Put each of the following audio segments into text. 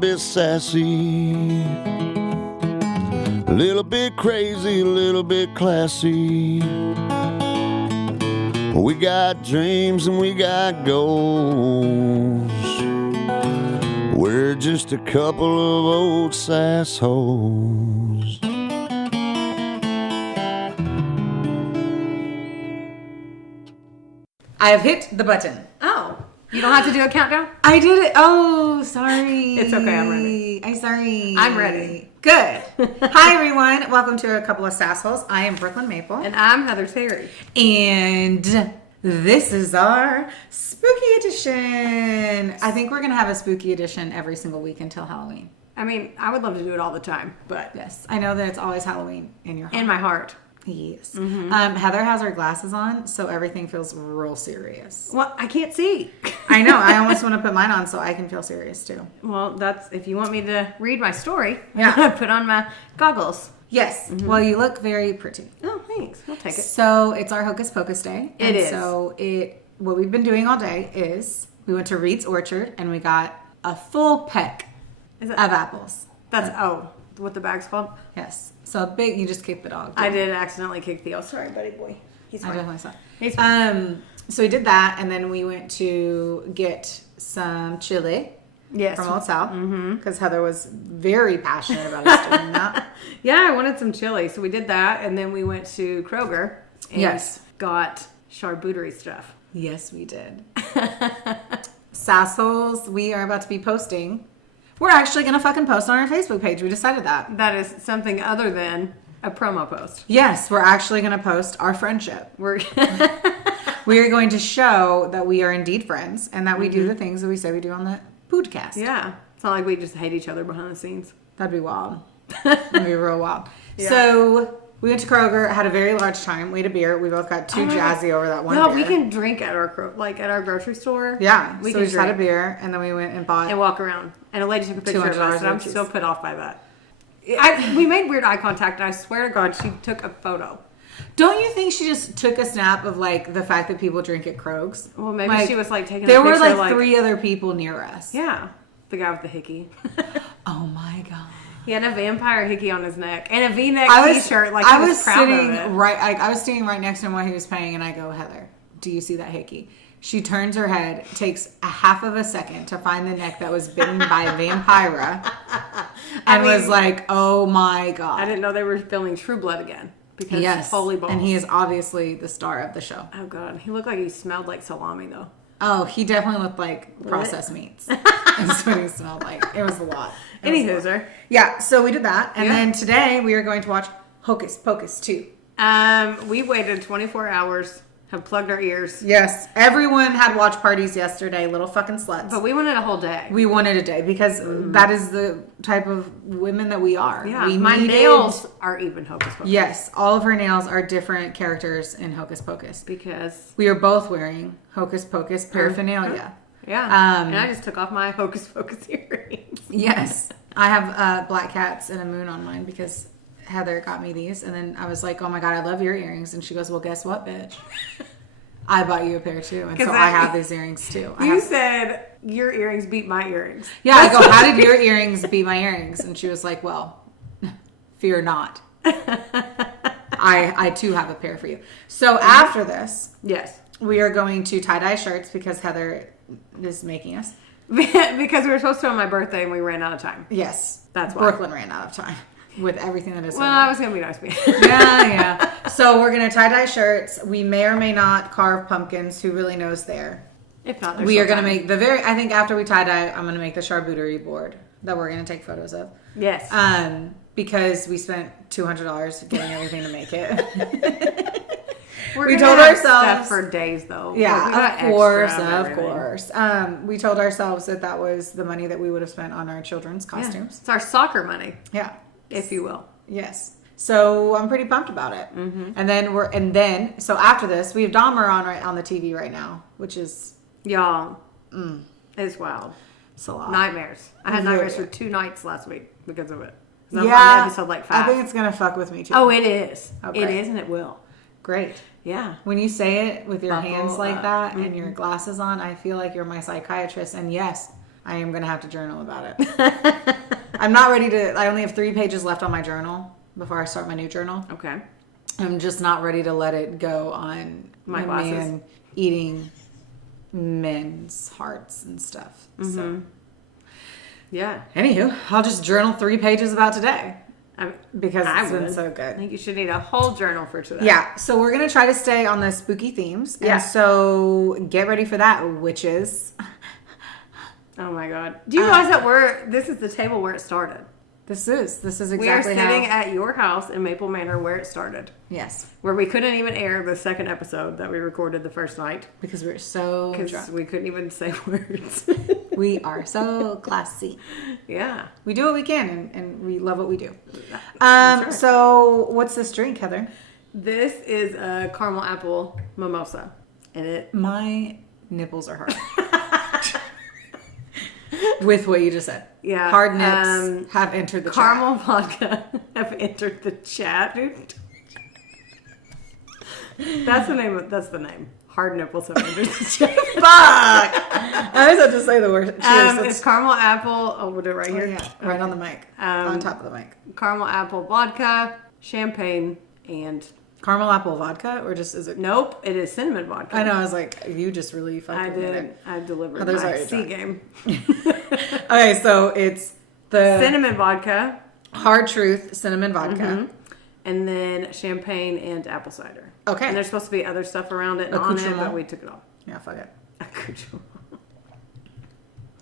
bit sassy, a little bit crazy, a little bit classy. We got dreams and we got goals. We're just a couple of old sassholes. I have hit the button. Oh, you don't have to do a countdown? I did it. Oh, sorry. It's okay, I'm ready. I'm sorry. I'm ready. Good. Hi, everyone. Welcome to A Couple of Sassholes. I am Brooklyn Maple. And I'm Heather Terry. And this is our spooky edition. I think we're going to have a spooky edition every single week until Halloween. I mean, I would love to do it all the time, but... Yes, I know that it's always Halloween in your heart. In my heart. Yes. Mm-hmm. Heather has her glasses on, so everything feels real serious. Well, I can't see. I know. I almost want to put mine on so I can feel serious too. Well, that's... If you want me to read my story, yeah. Put on my goggles. Yes. Mm-hmm. Well, you look very pretty. Oh, thanks. We'll take it. So, it's our Hocus Pocus day. It is. So, what we've been doing all day is we went to Reed's Orchard and we got a full peck of apples. That's, what the bag's called? Yes. So, big, you just kicked the dog. I did accidentally kick Theo. Sorry, buddy boy. He's fine. I definitely saw. He's fine. So, we did that and then we went to get some chili. Yes. From Old South. Because Heather was very passionate about us doing that. Yeah, I wanted some chili. So we did that. And then we went to Kroger. And got charcuterie stuff. Yes, we did. Sassholes, we are about to be posting. We're actually going to fucking post on our Facebook page. We decided that. That is something other than a promo post. Yes, we're actually going to post our friendship. We are going to show that we are indeed friends and that we do the things that we say we do on the podcast. Yeah. It's not like we just hate each other behind the scenes. That'd be wild. That'd be real wild. Yeah. So we went to Kroger, had a very large time. We had a beer. We both got too jazzy over that one beer. No, we can drink at our grocery store. Yeah. We just had a beer and then we went and bought. And walk around. And a lady took a picture of us and I'm still put off by that. We made weird eye contact and I swear to God she took a photo. Don't you think she just took a snap of like the fact that people drink at Kroger's? Well, maybe she was like taking a there picture. There were like 3 other people near us. Yeah. The guy with the hickey. Oh my God. He had a vampire hickey on his neck and a V-neck t-shirt. Like I was proud sitting of it. I was standing right next to him while he was paying, and I go, Heather, do you see that hickey? She turns her head, takes a half of a second to find the neck that was bitten by a vampira, and was like, oh my God. I didn't know they were filming True Blood again. Because holy balls. And he is obviously the star of the show. Oh God, he looked like he smelled like salami though. Oh, he definitely looked like processed meats. That's what he smelled like. It was a lot. Any hooser. Yeah, so we did that. And then today we are going to watch Hocus Pocus 2. We waited 24 hours, have plugged our ears. Yes. Everyone had watch parties yesterday, little fucking sluts. But we wanted a whole day. We wanted a day because that is the type of women that we are. Yeah, my nails are even Hocus Pocus. Yes, all of her nails are different characters in Hocus Pocus. Because we are both wearing Hocus Pocus paraphernalia. Yeah. And I just took off my Hocus Pocus earrings. Yes. I have black cats and a moon on mine because Heather got me these. And then I was like, oh my God, I love your earrings. And she goes, well, guess what, bitch? I bought you a pair too. And so I have these earrings too. You said your earrings beat my earrings. Yeah, I go, how did your earrings beat my earrings? And she was like, well, fear not. I too have a pair for you. So after this, we are going to tie-dye shirts because Heather is making us. Because we were supposed to on my birthday and we ran out of time. Yes. That's why. Brooklyn ran out of time with everything that is well, I was going to be nice to me. Yeah. So we're going to tie-dye shirts. We may or may not carve pumpkins. Who really knows there? If not, we are going to make I think after we tie-dye, I'm going to make the charcuterie board that we're going to take photos of. Yes. Because we spent $200 getting everything to make it. We told ourselves stuff for days though. Yeah, of course. We told ourselves that was the money that we would have spent on our children's costumes. It's our soccer money. Yeah, if you will. Yes. So I'm pretty pumped about it. Mm-hmm. And then so after this, we have Dahmer on the TV right now, which is y'all. It's wild. It's a lot. Nightmares. I had nightmares for 2 nights last week because of it. Yeah, on episode like 5. I think it's gonna fuck with me too. Oh, it is. Okay. It is, and it will. Great. Yeah. When you say it with your hands like that and your glasses on, I feel like you're my psychiatrist. And yes, I am going to have to journal about it. I'm not ready to, I only have 3 pages left on my journal before I start my new journal. Okay. I'm just not ready to let it go on My a glasses. man eating men's hearts and stuff. So, Yeah. anywho, I'll just journal 3 pages about today because it's been so I good. think you should need a whole journal for today. Yeah, so we're going to try to stay on the spooky themes. Yeah. And so get ready for that, witches. Oh my God. Do you realize that this is the table where it started? This is exactly We are sitting how... at your house in Maple Manor where it started. Yes, Where we couldn't even air the second episode that we recorded the first night. because we're so Because drunk. we couldn't even say words. We are so classy. Yeah. We do what we can, and we love what we do. That's right. So what's this drink, Heather? This is a caramel apple mimosa. And it... My nipples are hard. With what you just said. Yeah. Hard nips have entered the Caramel vodka have entered the chat, dude. That's the name. Hard nipples have entered the chat. Fuck! I always have to say the word. Cheers. It's caramel apple. Oh, we'll do it right here. Yeah, right on the mic. On top of the mic. Caramel apple vodka, champagne, and Caramel apple vodka, or just is it? nope, it is cinnamon vodka. I know. I was like, you just really fucking I did did. it. I delivered Others my already C drunk. game. Okay, so it's the Cinnamon vodka, Hard Truth cinnamon vodka. and then champagne and apple cider. Okay. And there's supposed to be other stuff around it and on it, Accoutrement. but we took it off. Yeah, fuck it. Accoutrement.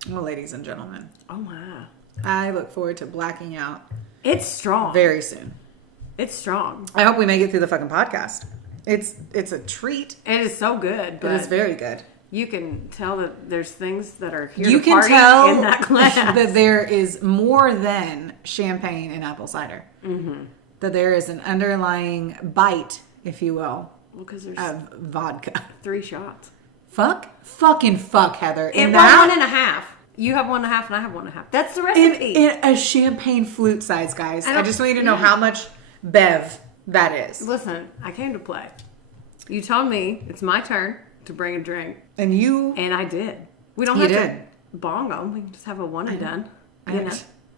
Well, ladies and gentlemen, Oh wow. I look forward to blacking out It's strong. very soon. It's strong. I hope we make it through the fucking podcast. It's a treat. It is so good, but It is very good. you can tell that there's things that are here You to can party tell in that glass. that there is more than champagne and apple cider. Mm-hmm. That there is an underlying bite, if you will, Well, because there's of vodka. 3 shots. Fucking fuck, Heather. It was 1.5. You have 1.5 and I have 1.5. That's the recipe. In a champagne flute size, guys. I I don't- just want you to know yeah. how much Bev that is. Listen, I came to play. You told me it's my turn to bring a drink, And you... and I did. We don't You have did. to bong them. We can just have a one and done. You know?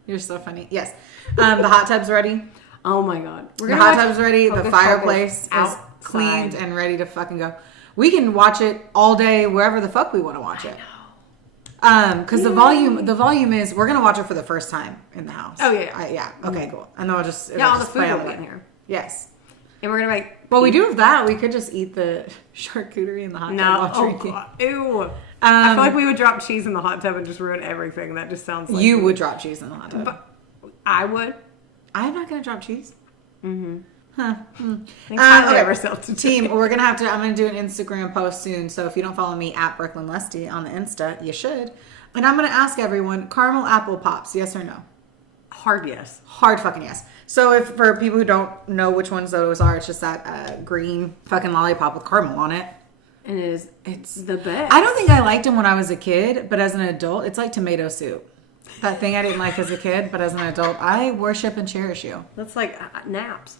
You're so funny. Yes. The hot tub's ready. Oh my god. We're The gonna hot watch tub's ready. Hocus The Pocus fireplace is outside. cleaned and ready to fucking go. We can watch it all day wherever the fuck we want to watch it. Because the volume is, we're gonna watch it for the first time in the house. Oh, yeah. Yeah. Okay, cool. And then I'll just Yeah, all the just food play will on be it. in here. Yes. And we're gonna make. Well, we do have that. We could just eat the charcuterie in the hot tub No. while Oh drinking. god. Ew. I feel like we would drop cheese in the hot tub and just ruin everything. That just sounds like You would drop cheese in the hot tub. But I would. I'm not gonna drop cheese. I think highly Okay. of ourselves to Team, we're gonna have to. I'm gonna do an Instagram post soon. So if you don't follow me at Brooklyn Lusty on the Insta, you should. And I'm gonna ask everyone: caramel apple pops, yes or no? Hard yes. Hard fucking yes. So if for people who don't know which ones those are, it's just that green fucking lollipop with caramel on it. And it's the best. I don't think I liked them when I was a kid, but as an adult, it's like tomato soup. That thing I didn't like as a kid, but as an adult, I worship and cherish you. That's like naps.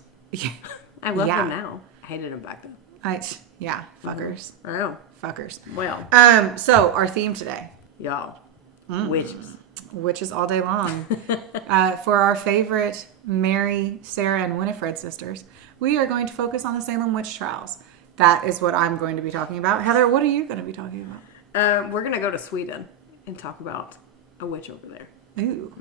I love Yeah. them now. I hated them back then. Yeah, fuckers. I know. Fuckers. Well, So our theme today, y'all, witches. which is all day long, for our favorite Mary, Sarah, and Winifred sisters, we are going to focus on the Salem Witch Trials. That is what I'm going to be talking about. Heather, what are you going to be talking about? We're gonna go to Sweden and talk about a witch over there. Ooh.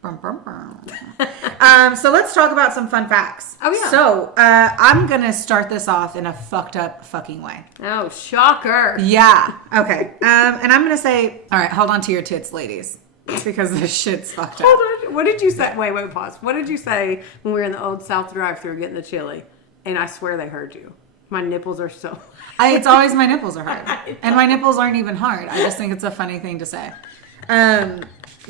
Brum, brum, brum. So let's talk about some fun facts. Oh, yeah. So I'm going to start this off in a fucked up fucking way. Oh, shocker! Yeah. Okay. And I'm going to say, all right, hold on to your tits, ladies. Because this shit's fucked up. Hold on. What did you say? Wait, pause. What did you say when we were in the Old South drive-thru getting the chili? And I swear they heard you. My nipples are so... It's always my nipples are hard. And my nipples aren't even hard. I just think it's a funny thing to say.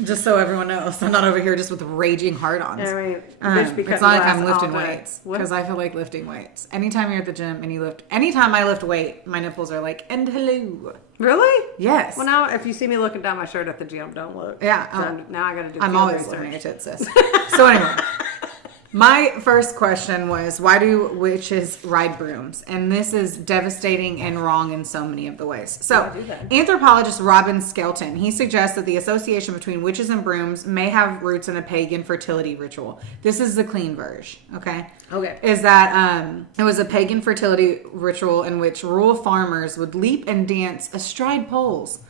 Just so everyone knows. I'm not over here just with raging hard-ons. I mean, bitch, because It's not like I'm all lifting day. weights. What? Because I feel like lifting weights. Anytime you're at the gym and you lift... Anytime I lift weight, my nipples are like, and hello. Really? Yes. Well, now if you see me looking down my shirt at the gym, don't look. Yeah. So now I got to do. I'm field always research. looking at your tits, sis. So anyway. My first question was, why do witches ride brooms? And this is devastating and wrong in so many of the ways. So, anthropologist Robin Skelton, he suggests that the association between witches and brooms may have roots in a pagan fertility ritual. This is the clean version, okay? Okay. Is that it was a pagan fertility ritual in which rural farmers would leap and dance astride poles,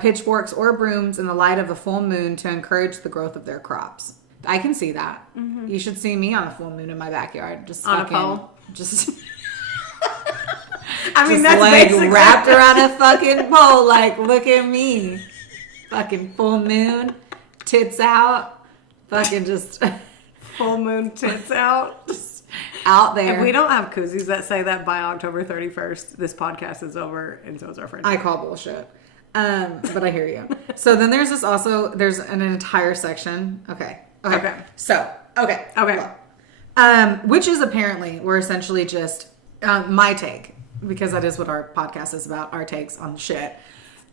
pitchforks, or brooms in the light of a full moon to encourage the growth of their crops. I can see that. Mm-hmm. You should see me on a full moon in my backyard. Just on fucking, a pole? Just I mean, just that's like basically wrapped around a fucking pole. Like, look at me. Fucking full moon. Tits out. Fucking just full moon tits out. Just out there. If we don't have koozies that say that by October 31st, this podcast is over, and so is our friendship. I call bullshit. But I hear you. So then there's there's an entire section. Okay. So, okay. Witches apparently were essentially just, my take, because that is what our podcast is about, our takes on shit.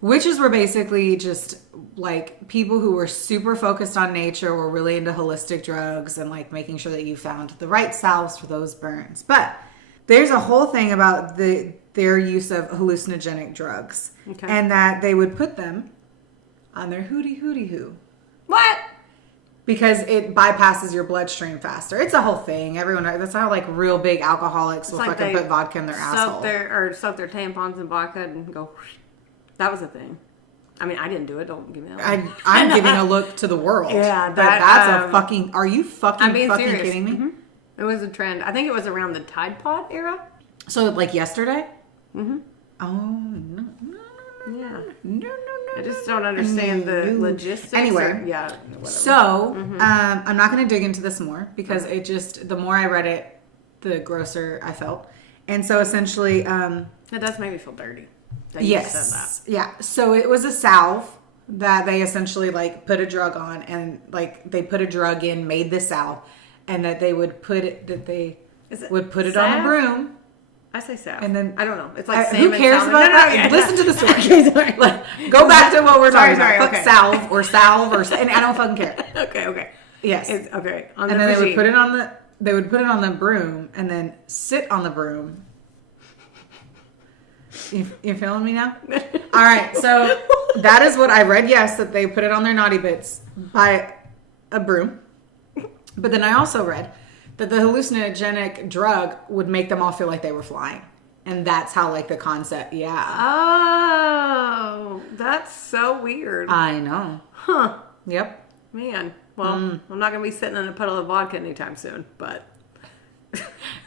Witches were basically just like people who were super focused on nature, were really into holistic drugs and like making sure that you found the right salves for those burns. But there's a whole thing about their use of hallucinogenic drugs, and that they would put them on their hootie-hoo. What? Because it bypasses your bloodstream faster. It's a whole thing. Everyone, that's how like real big alcoholics will fucking put vodka in their asshole. Soak their tampons in vodka and go. That was a thing. I mean, I didn't do it. Don't give me that. I'm giving a look to the world. Yeah, that's a fucking. Are you I'm being fucking serious. kidding me? Mm-hmm. It was a trend. I think it was around the Tide Pod era. So like yesterday. Mm-hmm. Oh no. Yeah. No. I just don't understand the logistics. Anyway, whatever. So I'm not going to dig into this more because it just the more I read it, the grosser I felt. And so essentially, it does make me feel dirty. That yes, you said that. Yeah. So it was a salve that they essentially like put a drug on, and like they put a drug in, made the salve, and that they would put it on the broom. I say salve. And then I don't know. It's like who cares about that? Listen to the story. Go back to what we're talking about. Fuck salve or and I don't fucking care. Okay. Yes. Okay. And then they would put it on the broom and then sit on the broom. You feeling me now? All right. So that is what I read. Yes, that they put it on their naughty bits by a broom. But then I also read that the hallucinogenic drug would make them all feel like they were flying. And that's how, like, the concept, Oh, that's so weird. I know. Huh. Yep. Man. Well, I'm not going to be sitting in a puddle of vodka anytime soon, but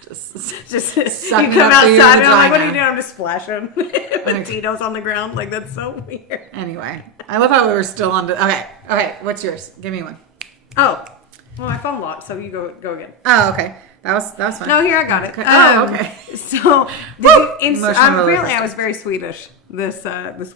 just sucking you come up through your outside and I'm like, what are vagina. you doing? I'm just splashing with Tito's on the ground. Like, that's so weird. Anyway, I love how we were still on. Okay. What's yours? Give me one. Oh. Well, my phone locked, so you go again. Oh, okay. That was fun. No, here I got it. Okay. Okay. So apparently I was very Swedish this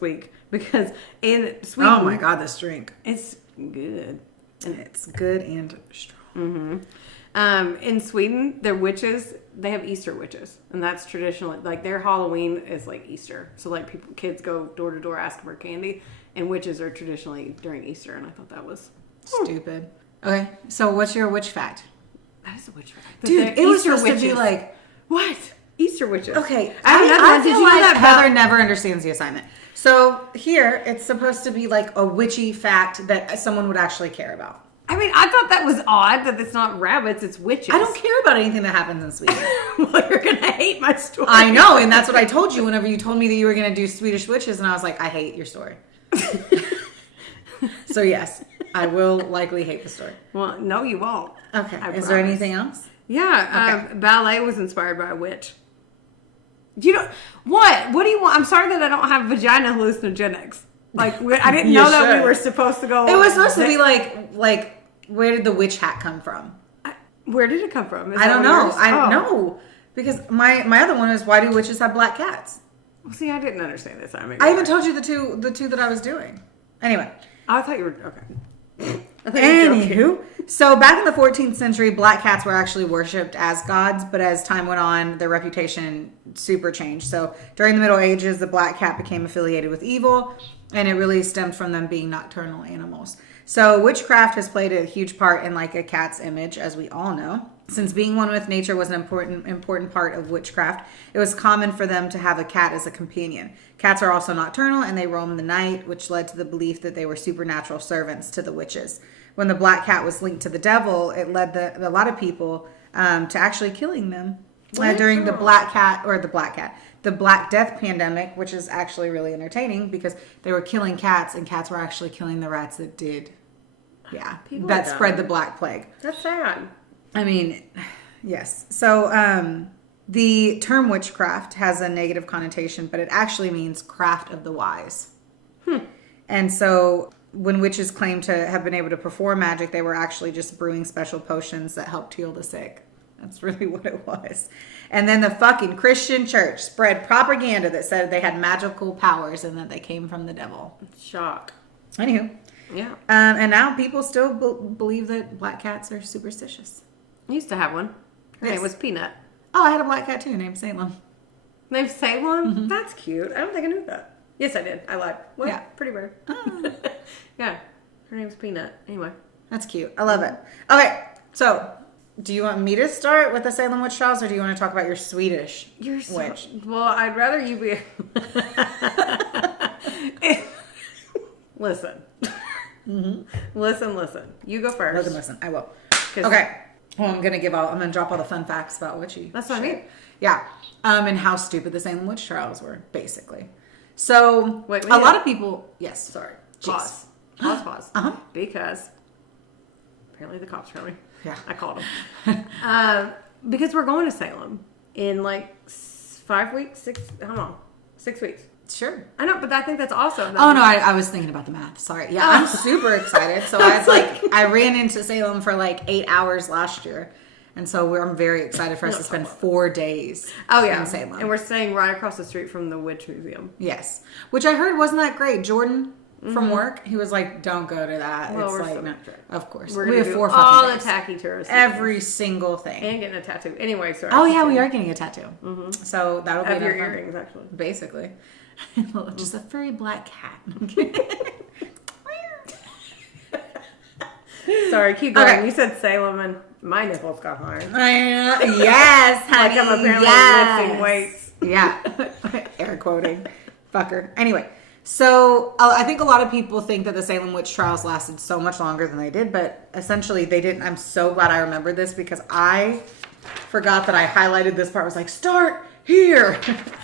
week because in Sweden. Oh my god, this drink. It's good. And it's good and strong. Mm-hmm. In Sweden, their witches, they have Easter witches, and that's traditionally like their Halloween is like Easter. So like kids go door to door asking for candy, and witches are traditionally during Easter. And I thought that was stupid. Okay, so what's your witch fact? That is a witch fact. Dude, it was supposed to be like, what? Easter witches. Okay, I feel like Heather never understands the assignment. So here, it's supposed to be like a witchy fact that someone would actually care about. I mean, I thought that was odd that it's not rabbits, it's witches. I don't care about anything that happens in Sweden. Well, you're going to hate my story. I know, and that's what I told you whenever you told me that you were going to do Swedish witches, and I was like, I hate your story. So yes, I will likely hate the story. Well, no, you won't. Okay. Is there anything else? Yeah. Okay. Ballet was inspired by a witch. Do you know what? What do you want? I'm sorry that I don't have vagina hallucinogenics. Like I didn't know that we were supposed to go. It was supposed to be like where did the witch hat come from? Where did it come from? I don't know. I don't know because my other one is why do witches have black cats? Well, see, I didn't understand this. I even told you the two that I was doing. Anyway. I thought you were okay. Anywho, so back in the 14th century, black cats were actually worshipped as gods, but as time went on, their reputation super changed. So during the Middle Ages, the black cat became affiliated with evil, and it really stemmed from them being nocturnal animals. So witchcraft has played a huge part in like a cat's image, as we all know. Since being one with nature was an important part of witchcraft, it was common for them to have a cat as a companion. Cats are also nocturnal and they roam the night, which led to the belief that they were supernatural servants to the witches. When the black cat was linked to the devil, it led a lot of people to actually killing them during the the Black Death pandemic, which is actually really entertaining because they were killing cats and cats were actually killing the rats that did. Yeah, People that are spread dumb. the Black Plague. That's sad. I mean, yes. So the term witchcraft has a negative connotation, but it actually means craft of the wise. And so when witches claim to have been able to perform magic, they were actually just brewing special potions that helped heal the sick. That's really what it was. And then the fucking Christian church spread propaganda that said they had magical powers and that they came from the devil. Shock. Anywho. Yeah. And now people still believe that black cats are superstitious. I used to have one. Her Yes. name was Peanut. Oh, I had a black cat too named Salem. Named Salem? Mm-hmm. That's cute. I don't think I knew that. Yes, I did. I lied. What? Yeah. Pretty bird. Yeah. Her name's Peanut. Anyway. That's cute. I love it. Okay, so do you want me to start with the Salem Witch Trials or do you want to talk about your Swedish witch? Well, I'd rather you be... Listen. Listen. You go first. Listen. I will. Okay. Well, I'm gonna drop all the fun facts about witchy. That's what I mean. Yeah. And how stupid the Salem Witch Trials were, basically. So Wait, a lot of people. Yes. Sorry. Jeez. Pause. Uh-huh. Because apparently the cops heard me. Yeah. I called them. Because we're going to Salem in like 5 weeks, 6 weeks. Sure. I know, but I think that's awesome. Oh no, I was thinking about the math. Sorry. Yeah, I'm super excited. So I ran into Salem for like 8 hours last year. And so I'm very excited for us to spend 4 days in Salem. And we're staying right across the street from the Witch Museum. Yes. Which I heard wasn't that great. Jordan from work, he was like, don't go to that. Well, it's we're like, so no. excited. Of course. We're We going have to do 4 all fucking the days. tacky tourist Every single thing. and getting a tattoo. Anyway, sorry. Oh yeah, we are getting a tattoo. So that'll be Of your enough fun. earrings, actually. Basically. Just a furry black cat. Sorry, keep going. Okay. You said Salem and my nipples got hard. Yes, honey. Like I'm apparently lifting weights. Yeah. Air quoting. Fucker. Anyway, so I think a lot of people think that the Salem Witch Trials lasted so much longer than they did, but essentially they didn't. I'm so glad I remembered this because I forgot that I highlighted this part. I was like, start here.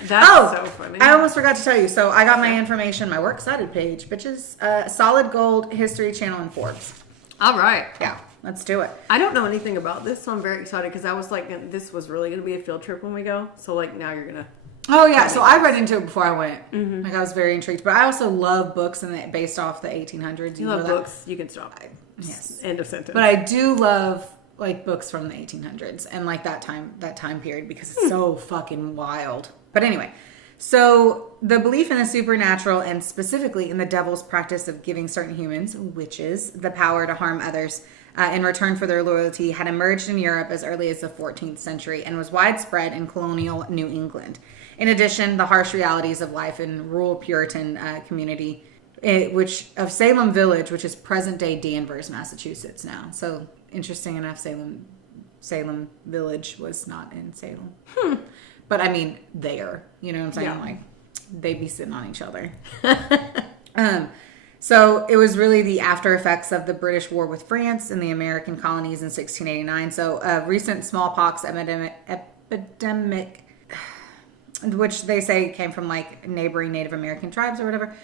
That's so funny. I almost forgot to tell you. So I got my information, my works cited page, which is Solid Gold, History Channel, and Forbes. All right. Yeah, let's do it. I don't know anything about this, so I'm very excited because I was like, this was really going to be a field trip when we go. So, like, now you're going to... Oh, yeah. So I read into it before I went. Like, I was very intrigued. But I also love books based off the 1800s. You love books, you can stop. Yes. End of sentence. But I do love, like, books from the 1800s and, like, that time period because it's so fucking wild. But anyway, so the belief in the supernatural and specifically in the devil's practice of giving certain humans, witches, the power to harm others in return for their loyalty had emerged in Europe as early as the 14th century and was widespread in colonial New England. In addition, the harsh realities of life in rural Puritan community, of Salem Village, which is present-day Danvers, Massachusetts now. So, interesting enough, Salem Village was not in Salem. But I mean, there. You know what I'm saying? Yeah. Like, they be sitting on each other. So it was really the after effects of the British war with France and the American colonies in 1689. So a recent smallpox epidemic, which they say came from like neighboring Native American tribes or whatever.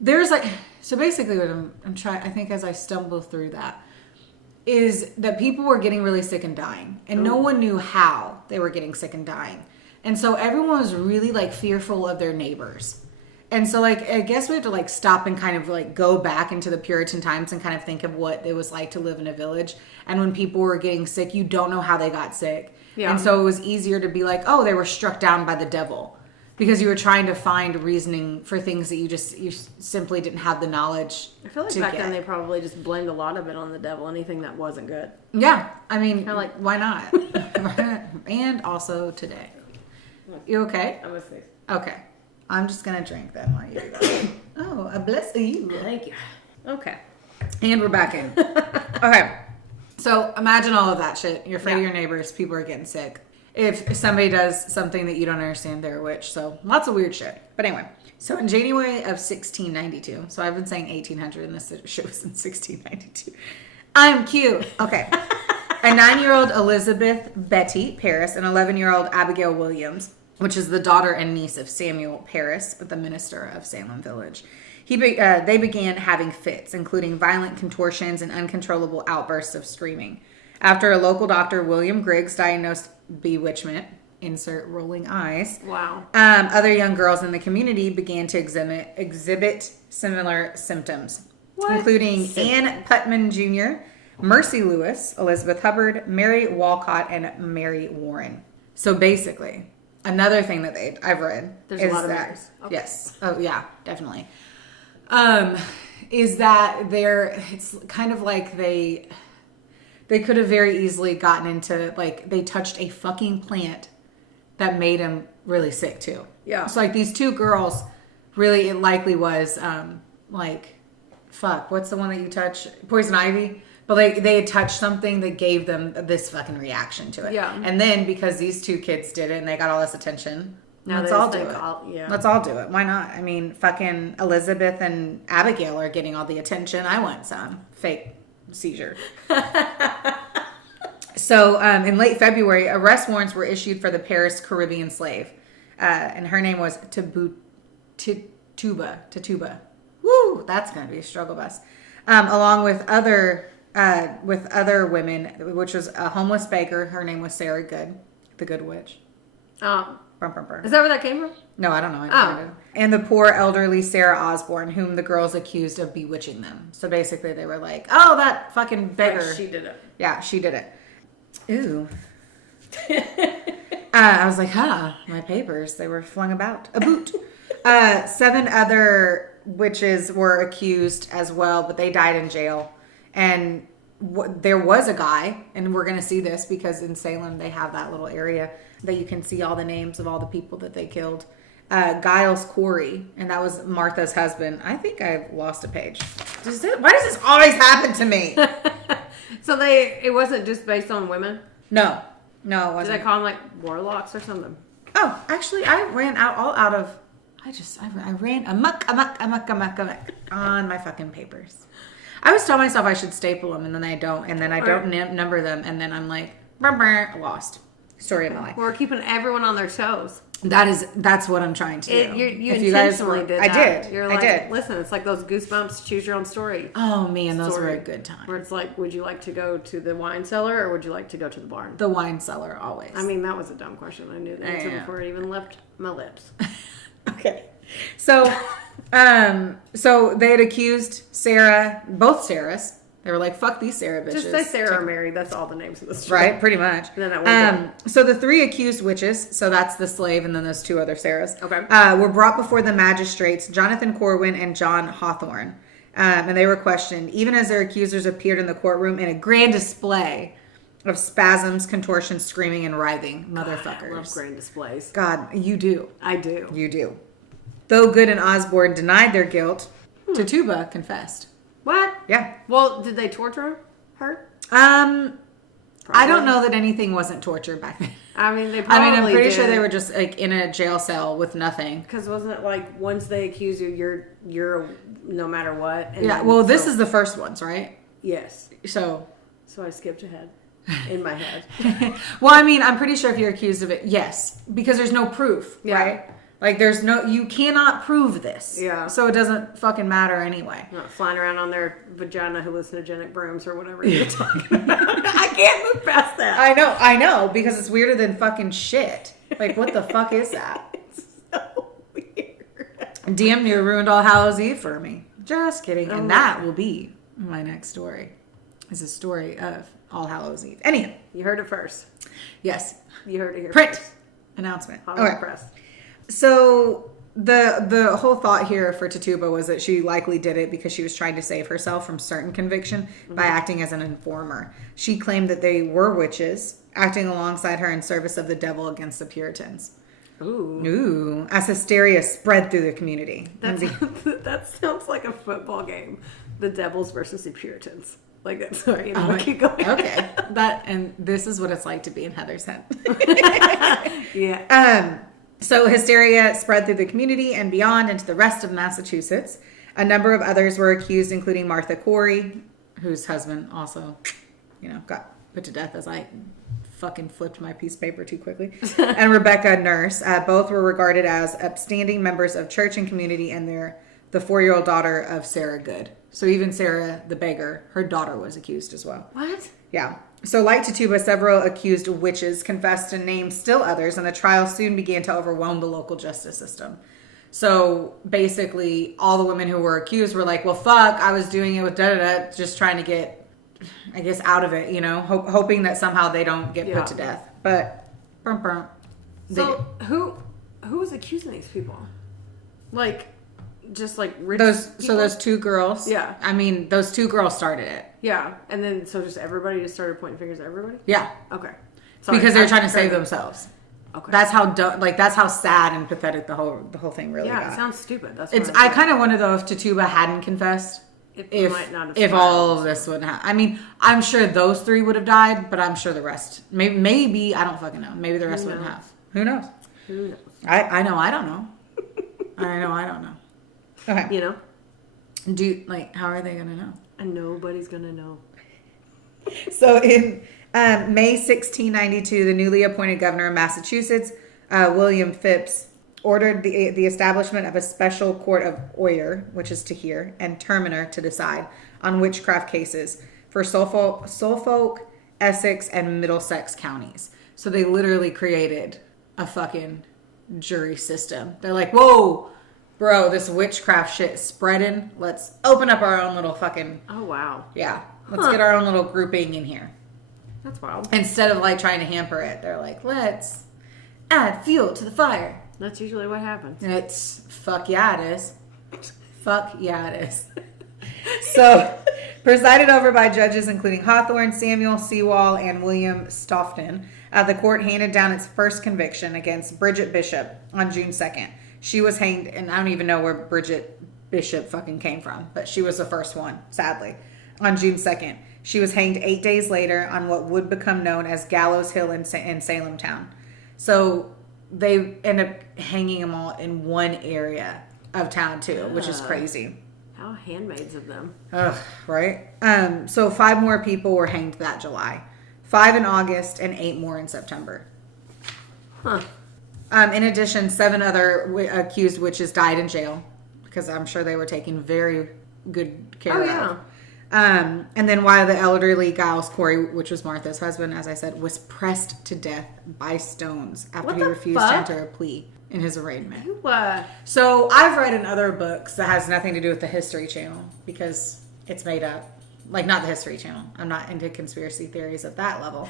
There's like, so basically what I'm trying, I think as I stumble through that, is that people were getting really sick and dying. And no one knew how they were getting sick and dying. And so everyone was really like fearful of their neighbors. And so, like, I guess we have to, like, stop and kind of, like, go back into the Puritan times and kind of think of what it was like to live in a village. And when people were getting sick, you don't know how they got sick. Yeah. And so it was easier to be like, oh, they were struck down by the devil. Because you were trying to find reasoning for things that you simply didn't have the knowledge to I feel like back then they probably just blamed a lot of it on the devil, anything that wasn't good. Yeah. I mean, like, why not? And also today. You okay? I'm going to say. Okay. I'm just going to drink then while you do that. Oh, bless you. Thank you. Okay. And we're back in. Okay. So imagine all of that shit. You're afraid of your neighbors. People are getting sick. If somebody does something that you don't understand, they're a witch. So lots of weird shit. But anyway. So in January of 1692. So I've been saying 1800 and this shit was in 1692. I'm cute. Okay. A 9-year-old Elizabeth Betty Paris, an 11-year-old Abigail Williams, which is the daughter and niece of Samuel Paris, the minister of Salem Village. They began having fits, including violent contortions and uncontrollable outbursts of screaming. After a local doctor, William Griggs, diagnosed bewitchment, insert rolling eyes. Wow. Other young girls in the community began to exhibit similar symptoms, including Ann Putman Jr., Mercy Lewis, Elizabeth Hubbard, Mary Walcott, and Mary Warren. So basically, another thing that I've read There's a lot of Marys. Okay. Yes. Oh yeah, definitely. Is that it's kind of like they could have very easily gotten into, like, they touched a fucking plant that made them really sick too. Yeah. So like these two girls, really it likely was like, what's the one that you touch? Poison ivy. But like they had touched something that gave them this fucking reaction to it. Yeah. And then because these two kids did it and they got all this attention, Now let's they all do think it. Let's all do it. Why not? I mean, fucking Elizabeth and Abigail are getting all the attention. I want some fake seizure. So in late February, arrest warrants were issued for the Paris Caribbean slave. And her name was Tatuba. Woo! That's going to be a struggle bus. Along with other women, which was a homeless baker. Her name was Sarah Good, the Good Witch. Oh. Brum, brum, brum. Is that where that came from? No, I don't know. I didn't find it. And the poor elderly Sarah Osborne, whom the girls accused of bewitching them. So basically they were like, oh, that fucking beggar. Like she did it. Yeah, she did it. Ooh. I was like, my papers, they were flung about. A boot. 7 other witches were accused as well, but they died in jail. And there was a guy, and we're going to see this because in Salem they have that little area that you can see all the names of all the people that they killed. Giles Corey, and that was Martha's husband. I think I've lost a page. Why does this always happen to me? So it wasn't just based on women? No, it wasn't. Did they call them like warlocks or something? Oh, actually, I ran out of. I ran amok on my fucking papers. I always tell myself I should staple them, and then I don't, and then I don't number them, and then I'm like, lost. Story of my life. We're keeping everyone on their toes. That's what I'm trying to do. You intentionally did that. I did. You're like, I did. Listen, it's like those Goosebumps choose your own story. Oh man, those were a good time. Where it's like, would you like to go to the wine cellar or would you like to go to the barn? The wine cellar, always. I mean, that was a dumb question. I knew the answer before it even left my lips. Okay. So they had accused Sarah, both Sarahs. They were like, fuck these Sarah bitches. Just say Sarah or Mary. That's all the names of the story. Right, pretty much. And then so the 3 accused witches, so that's the slave and then those 2 other Sarahs, okay, were brought before the magistrates, Jonathan Corwin and John Hawthorne. And they were questioned, even as their accusers appeared in the courtroom in a grand display of spasms, contortions, screaming, and writhing. Motherfuckers. I love grand displays. God, you do. I do. You do. Though Good and Osborne denied their guilt, Tatuba confessed. What? Yeah. Well, did they torture her? I don't know that anything wasn't torture back then. I mean, they probably I'm pretty did. sure they were just like in a jail cell with nothing. Because wasn't it like once they accuse you, you're no matter what? And yeah. Well, this is the first ones, right? Yes. So I skipped ahead in my head. Well, I mean, I'm pretty sure if you're accused of it, yes, because there's no proof, right? Like you cannot prove this. Yeah. So it doesn't fucking matter anyway. Not flying around on their vagina hallucinogenic brooms or whatever you're talking about. I can't move past that. I know, because it's weirder than fucking shit. Like, what the fuck is that? It's so weird. Damn near ruined All Hallows Eve for me. Just kidding. And that will be my next story. Is a story of All Hallows Eve. Anyhow. You heard it first. Yes. You heard it here Print. first. Announcement. Okay. Press. So the whole thought here for Tatuba was that she likely did it because she was trying to save herself from certain conviction by acting as an informer. She claimed that they were witches, acting alongside her in service of the devil against the Puritans. Ooh. As hysteria spread through the community. That sounds like a football game. The Devils versus the Puritans. Like that's sorry, keep going. Okay. And this is what it's like to be in Heather's head. Yeah. So hysteria spread through the community and beyond into the rest of Massachusetts. A number of others were accused, including Martha Corey, whose husband also, got put to death as I fucking flipped my piece of paper too quickly. And Rebecca Nurse. Both were regarded as upstanding members of church and community, and the 4-year-old daughter of Sarah Good. So even Sarah the beggar, her daughter was accused as well. What? Yeah. So like Tituba, several accused witches confessed and named still others, and the trial soon began to overwhelm the local justice system. So basically, all the women who were accused were like, well, fuck, I was doing it with da-da-da, just trying to get, I guess, out of it, hoping that somehow they don't get put to death. But, So who was accusing these people? Like, just like rich people? So those 2 girls. Yeah. I mean, those 2 girls started it. Yeah. And then, so just everybody just started pointing fingers at everybody? Yeah. Okay. Because they were trying to save themselves. Okay. That's how that's how sad and pathetic the whole thing really got. Yeah, it sounds stupid. I kind of wonder though if Tituba hadn't confessed, if all of this would happen. I mean, I'm sure those 3 would have died, but I'm sure the rest, maybe I don't fucking know. Maybe the rest wouldn't have. Who knows? I know I don't know. I know I don't know. Okay. How are they gonna know? And nobody's gonna know. So in May 1692, the newly appointed governor of Massachusetts, William Phips, ordered the establishment of a special court of oyer, which is to hear, and terminer to decide on witchcraft cases for Suffolk, Essex, and Middlesex counties. So they literally created a fucking jury system. They're like, whoa, bro, this witchcraft shit is spreading. Let's open up our own little fucking... Oh, wow. Yeah. Let's get our own little grouping in here. That's wild. Instead of trying to hamper it, they're like, let's add fuel to the fire. That's usually what happens. It's fuck yeah, it is. Fuck yeah, it is. So, presided over by judges including Hawthorne, Samuel Sewall, and William Stoughton, the court handed down its first conviction against Bridget Bishop on June 2nd. She was hanged, and I don't even know where Bridget Bishop fucking came from, but she was the first one, sadly, on June 2nd. She was hanged 8 days later on what would become known as Gallows Hill in Salem town. So they end up hanging them all in one area of town too, which is crazy. How handmaids of them. Ugh, right? So 5 more people were hanged that July. 5 in August and 8 more in September. Huh. In addition, 7 other accused witches died in jail because I'm sure they were taken very good care of. And then while the elderly Giles Corey, which was Martha's husband, as I said, was pressed to death by stones after he refused to enter a plea in his arraignment. So I've read in other books that has nothing to do with the History Channel because it's made up. Like, not the History Channel. I'm not into conspiracy theories at that level.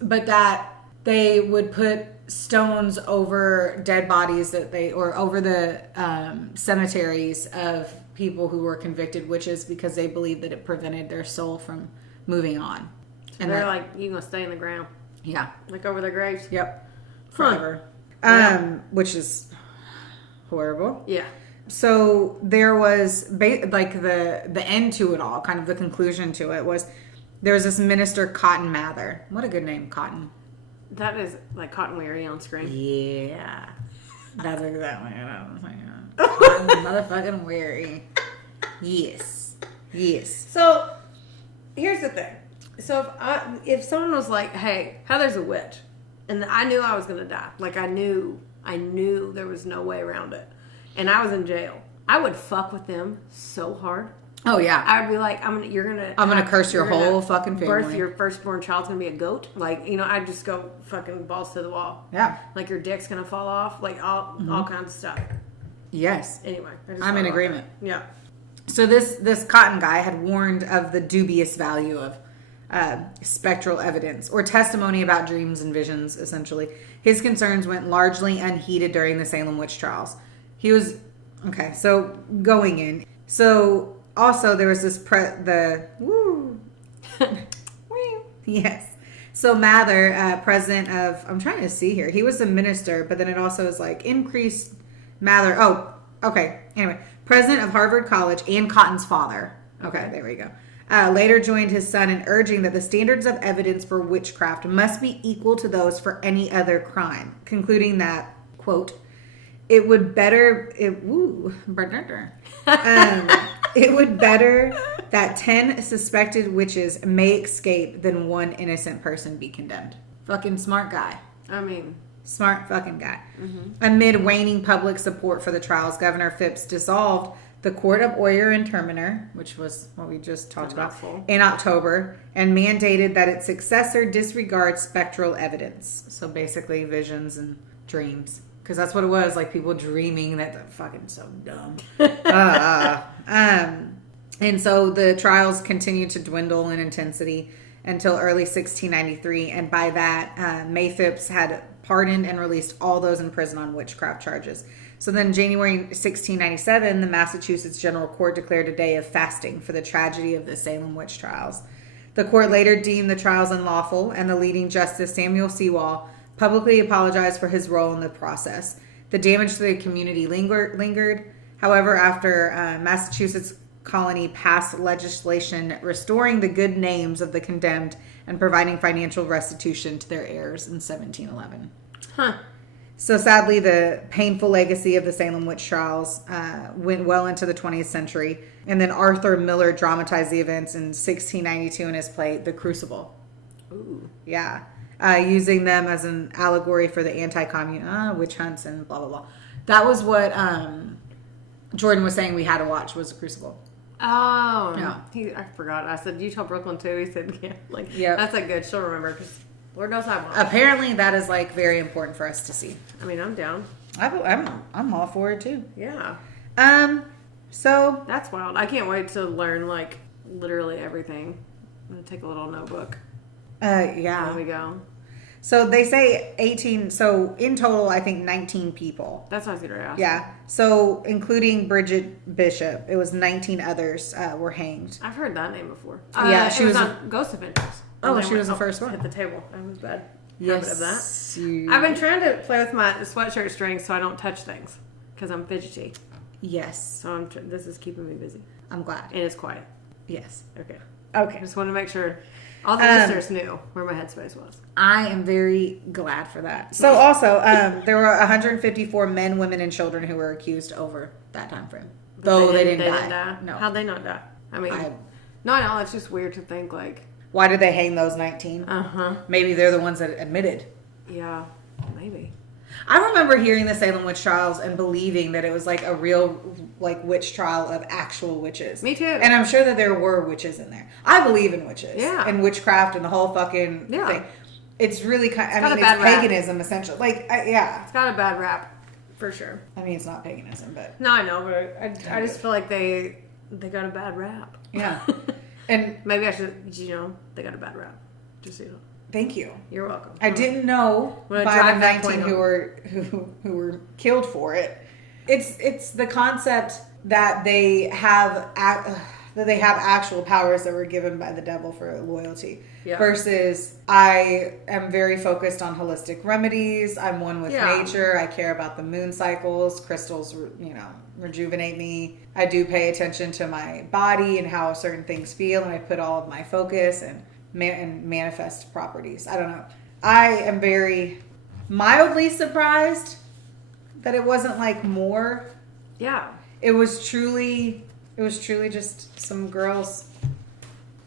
But that they would put stones over dead bodies or over the cemeteries of people who were convicted witches because they believed that it prevented their soul from moving on. So and they're like, you gonna stay in the ground? Yeah. Like over their graves? Yep. Forever. Which is horrible. Yeah. So there was the end to it all, kind of the conclusion to it was there was this minister Cotton Mather. What a good name, Cotton. That is like Cotton Weary on screen. Yeah. That's exactly what I was saying. Cotton motherfucking Weary. Yes. So here's the thing. So if someone was like, hey, Heather's a witch, and I knew I was gonna die, like I knew there was no way around it, and I was in jail, I would fuck with them so hard. Oh yeah, I'd be like, I'm gonna curse your whole fucking family. Birth your firstborn child's gonna be a goat. Like, I'd just go fucking balls to the wall. Yeah, like your dick's gonna fall off. Like all kinds of stuff. Yes. Anyway, I'm in agreement. That. Yeah. So this Cotton guy had warned of the dubious value of spectral evidence or testimony about dreams and visions. Essentially, his concerns went largely unheeded during the Salem Witch Trials. He was so going in. So also there was this yes. So Mather, president of, I'm trying to see here. He was a minister, but then it also is like increased Mather. Oh, okay. Anyway, president of Harvard College and Cotton's father. Okay, there we go. Later joined his son in urging that the standards of evidence for witchcraft must be equal to those for any other crime, concluding that, quote, it would better that 10 suspected witches may escape than one innocent person be condemned. Fucking smart guy. I mean, smart fucking guy. Amid waning public support for the trials, Governor Phipps dissolved the Court of Oyer and Terminer, which was what we just talked about, in October, and mandated that its successor disregard spectral evidence. So basically visions and dreams. Because that's what it was, like people dreaming that fucking so dumb. And so the trials continued to dwindle in intensity until early 1693. And by that, May Phipps had pardoned and released all those in prison on witchcraft charges. So then January 1697, the Massachusetts General Court declared a day of fasting for the tragedy of the Salem Witch Trials. The court later deemed the trials unlawful, and the leading justice, Samuel Sewall, publicly apologized for his role in the process. The damage to the community lingered. However, after Massachusetts colony passed legislation restoring the good names of the condemned and providing financial restitution to their heirs in 1711. So sadly, the painful legacy of the Salem Witch Trials went well into the 20th century. And then Arthur Miller dramatized the events in 1692 in his play, The Crucible. ooh. Yeah. Using them as an allegory for the anti-commun witch hunts and blah, blah, blah. That was what Jordan was saying we had to watch, was The Crucible. Oh. Yeah. I forgot. I said, Utah, Brooklyn, too. He said, yeah. Like, Yep. That's like good. She'll remember, because Lord knows I won't. Apparently, that is like very important for us to see. I mean, I'm down. I'm all for it too. Yeah. So That's wild. I can't wait to learn, like, literally everything. I'm going to take a little notebook. yeah. There we go. So they say 18. So in total, I think 19 people. That's what I was going to ask. Yeah. So including Bridget Bishop, it was 19 others were hanged. I've heard that name before. Yeah, she was on Ghost Adventures. Oh, And she they was the went- first one. Hit the table. I was bad. Yes. Habit of that. You- I've been trying to play with my sweatshirt strings so I don't touch things because I'm fidgety. Yes. So this is keeping me busy. I'm glad. And it's quiet. Yes. Okay. Okay. I just want to make sure all the listeners knew where my headspace was. I am very glad for that. So also, there were 154 men, women, and children who were accused over that time frame. Though they didn't die. No. How'd they not die? I mean, no, I know. It's just weird to think, like... Why did they hang those 19? Uh-huh. Maybe they're the ones that admitted. Yeah, maybe. I remember hearing the Salem Witch Trials and believing that it was like a real like witch trial of actual witches. Me too. And I'm sure that there were witches in there. I believe in witches. Yeah. And witchcraft and the whole fucking thing. It's really kind. It's paganism essentially. Like yeah. It's got a bad rap, for sure. I mean, it's not paganism, but No, I know, but I just feel like they got a bad rap. yeah. And maybe I should. They got a bad rap. Just so you know. thank you. You're welcome. I didn't know When I by drive the that 19 point who were killed for it. It's the concept that they have actual powers that were given by the devil for loyalty. Yeah. Versus I am very focused on holistic remedies. I'm one with Yeah. nature. I care about the moon cycles. Crystals, rejuvenate me. I do pay attention to my body and how certain things feel, and I put all of my focus and manifest properties. I don't know. I am very mildly surprised that it wasn't like more. Yeah. It was truly just some girls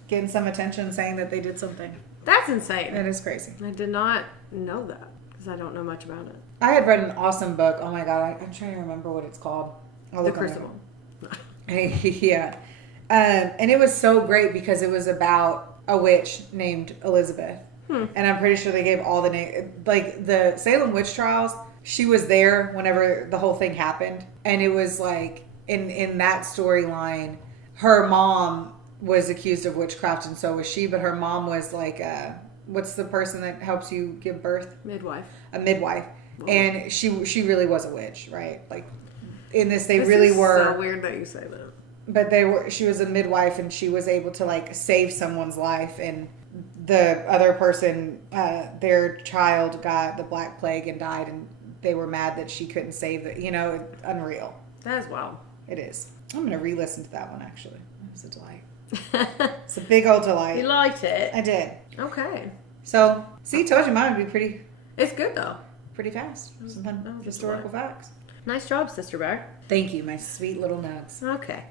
getting some attention saying that they did something. That's insane. It is crazy. I did not know that because I don't know much about it. I had read an awesome book. Oh my God. I'm trying to remember what it's called. The Crucible. Yeah. And it was so great because it was about a witch named Elizabeth. And I'm pretty sure they gave all the name, like the Salem Witch Trials. She was there whenever the whole thing happened. And it was like in that storyline, her mom was accused of witchcraft and so was she, but her mom was like what's the person that helps you give birth? Midwife. A midwife. Whoa. And she really was a witch, right? Like in this This really is were so weird that you say that. But she was a midwife and she was able to like save someone's life, and the other person, their child got the Black Plague and died, and they were mad that she couldn't save it. You know, unreal. That is wild. It is. I'm going to re-listen to that one, actually. It was a delight. It's a big old delight. You liked it? I did. Okay. So, see, told you mine would be pretty It's good, though. pretty fast. Some fun historical facts. Nice job, Sister Bear. Thank you, my sweet little nuts. Okay.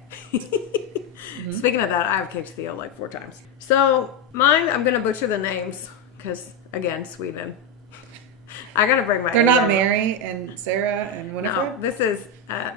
Speaking of that, I've kicked Theo like 4 times. So, mine, I'm going to butcher the names because, again, Sweden. I got to bring my They're not Mary and Sarah and Winifred? No, this is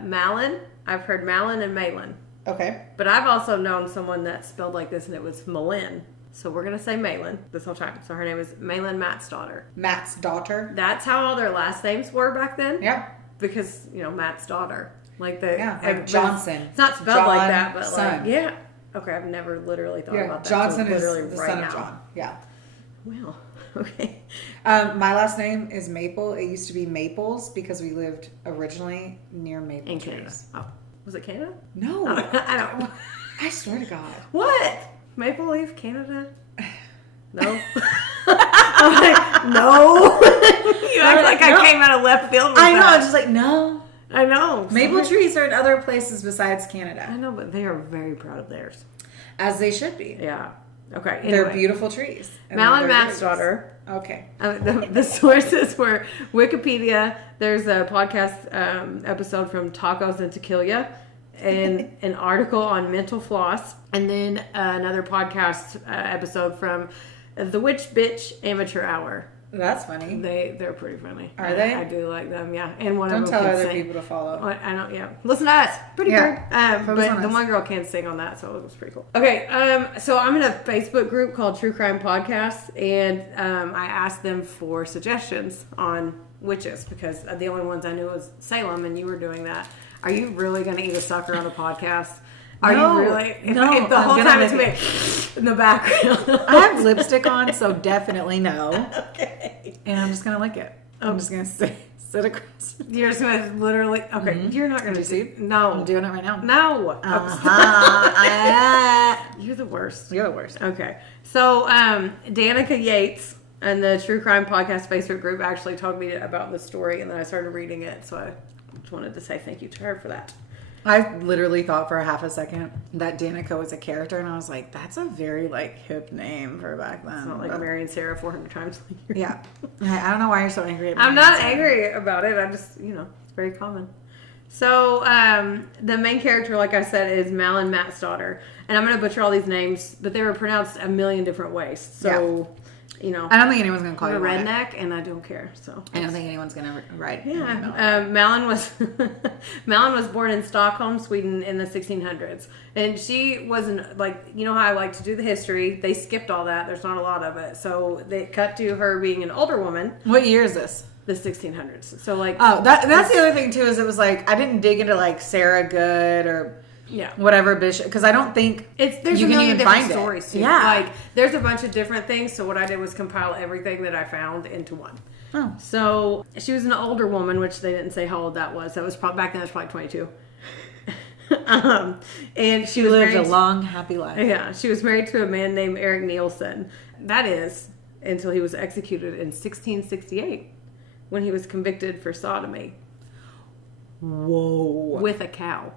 Malin. I've heard Malin and Malin. Okay. But I've also known someone that spelled like this, and it was Malin. So we're going to say Malin this whole time. So her name is Malin Matsdotter. Matsdotter. That's how all their last names were back then. Yeah. Because, Matsdotter. Like the like Johnson. It's not spelled like that, but Johnson. like, yeah. Okay, I've never literally thought about that. Johnson so is literally the right son now. of John. Yeah. Well, okay. My last name is Maple. It used to be Maples because we lived originally near maple In trees. Canada. Oh, was it Canada? No. I don't. I swear to God. What? Maple Leaf, Canada? No. I'm like, no. You act like I came out of left field with I know. that. I'm just like, no. I know. Maple trees are in other places besides I Canada. know, but they are very proud of theirs. As they should be. Yeah. Okay. They're Anyway. beautiful trees. And Malin they're Matsdotter. Okay. The sources were Wikipedia. There's a podcast episode from Tacos and Tequila, and an article on mental floss, and then another podcast episode from the Witch Bitch Amateur Hour. That's funny. They're pretty funny. Are they? I do like them. Yeah, and one Don't of them tell can other sing. people to follow. I don't. Yeah, listen to us. Pretty Yeah. good. Focus But on the us. one girl can't sing on that, so it was pretty cool. Okay. So I'm in a Facebook group called True Crime Podcasts, and I asked them for suggestions on witches because the only ones I knew was Salem, and you were doing that. Are you really going to eat a sucker on a podcast? Are No, you really? If no, the I'm whole gonna time it's make me in the background. I have lipstick on, so definitely no. Okay. And I'm just going to lick it. I'm just going to sit across. You're just going to literally. Okay. You're not going to see? No. I'm doing it right now. No. Uh-huh. You're the worst. You're the worst. Okay. So, Danica Yates and the True Crime Podcast Facebook group actually told me about the story, and then I started reading it. So I just wanted to say thank you to her for that. I literally thought for a half a second that Danica was a character, and I was like, that's a very, hip name for back then. It's not like Mary and Sarah 400 times a year. Yeah. I don't know why you're so angry at me. I'm not angry about it. I just, it's very common. So, the main character, like I said, is Malin Matsdotter. And I'm going to butcher all these names, but they were pronounced a million different ways. So, I don't think anyone's going to call I'm you a on it. redneck, and I don't care. So I don't think anyone's going to write. Yeah, Malin was Malin was born in Stockholm, Sweden, in the 1600s, and she wasn't how I like to do the history. They skipped all that. There's not a lot of it, so they cut to her being an older woman. What year is this? The 1600s. So that's the other thing too. Is it was I didn't dig into Sarah Good or. Yeah. Whatever bishop, because I don't think there's you a can million even different find stories it. too. Yeah, there's a bunch of different things. So what I did was compile everything that I found into one. Oh, so she was an older woman, which they didn't say how old that was. That was probably back then. It was probably 22. And she lived married a long, happy life. Yeah, she was married to a man named Eric Nielsen. That is until he was executed in 1668, when he was convicted for sodomy. Whoa! With a cow.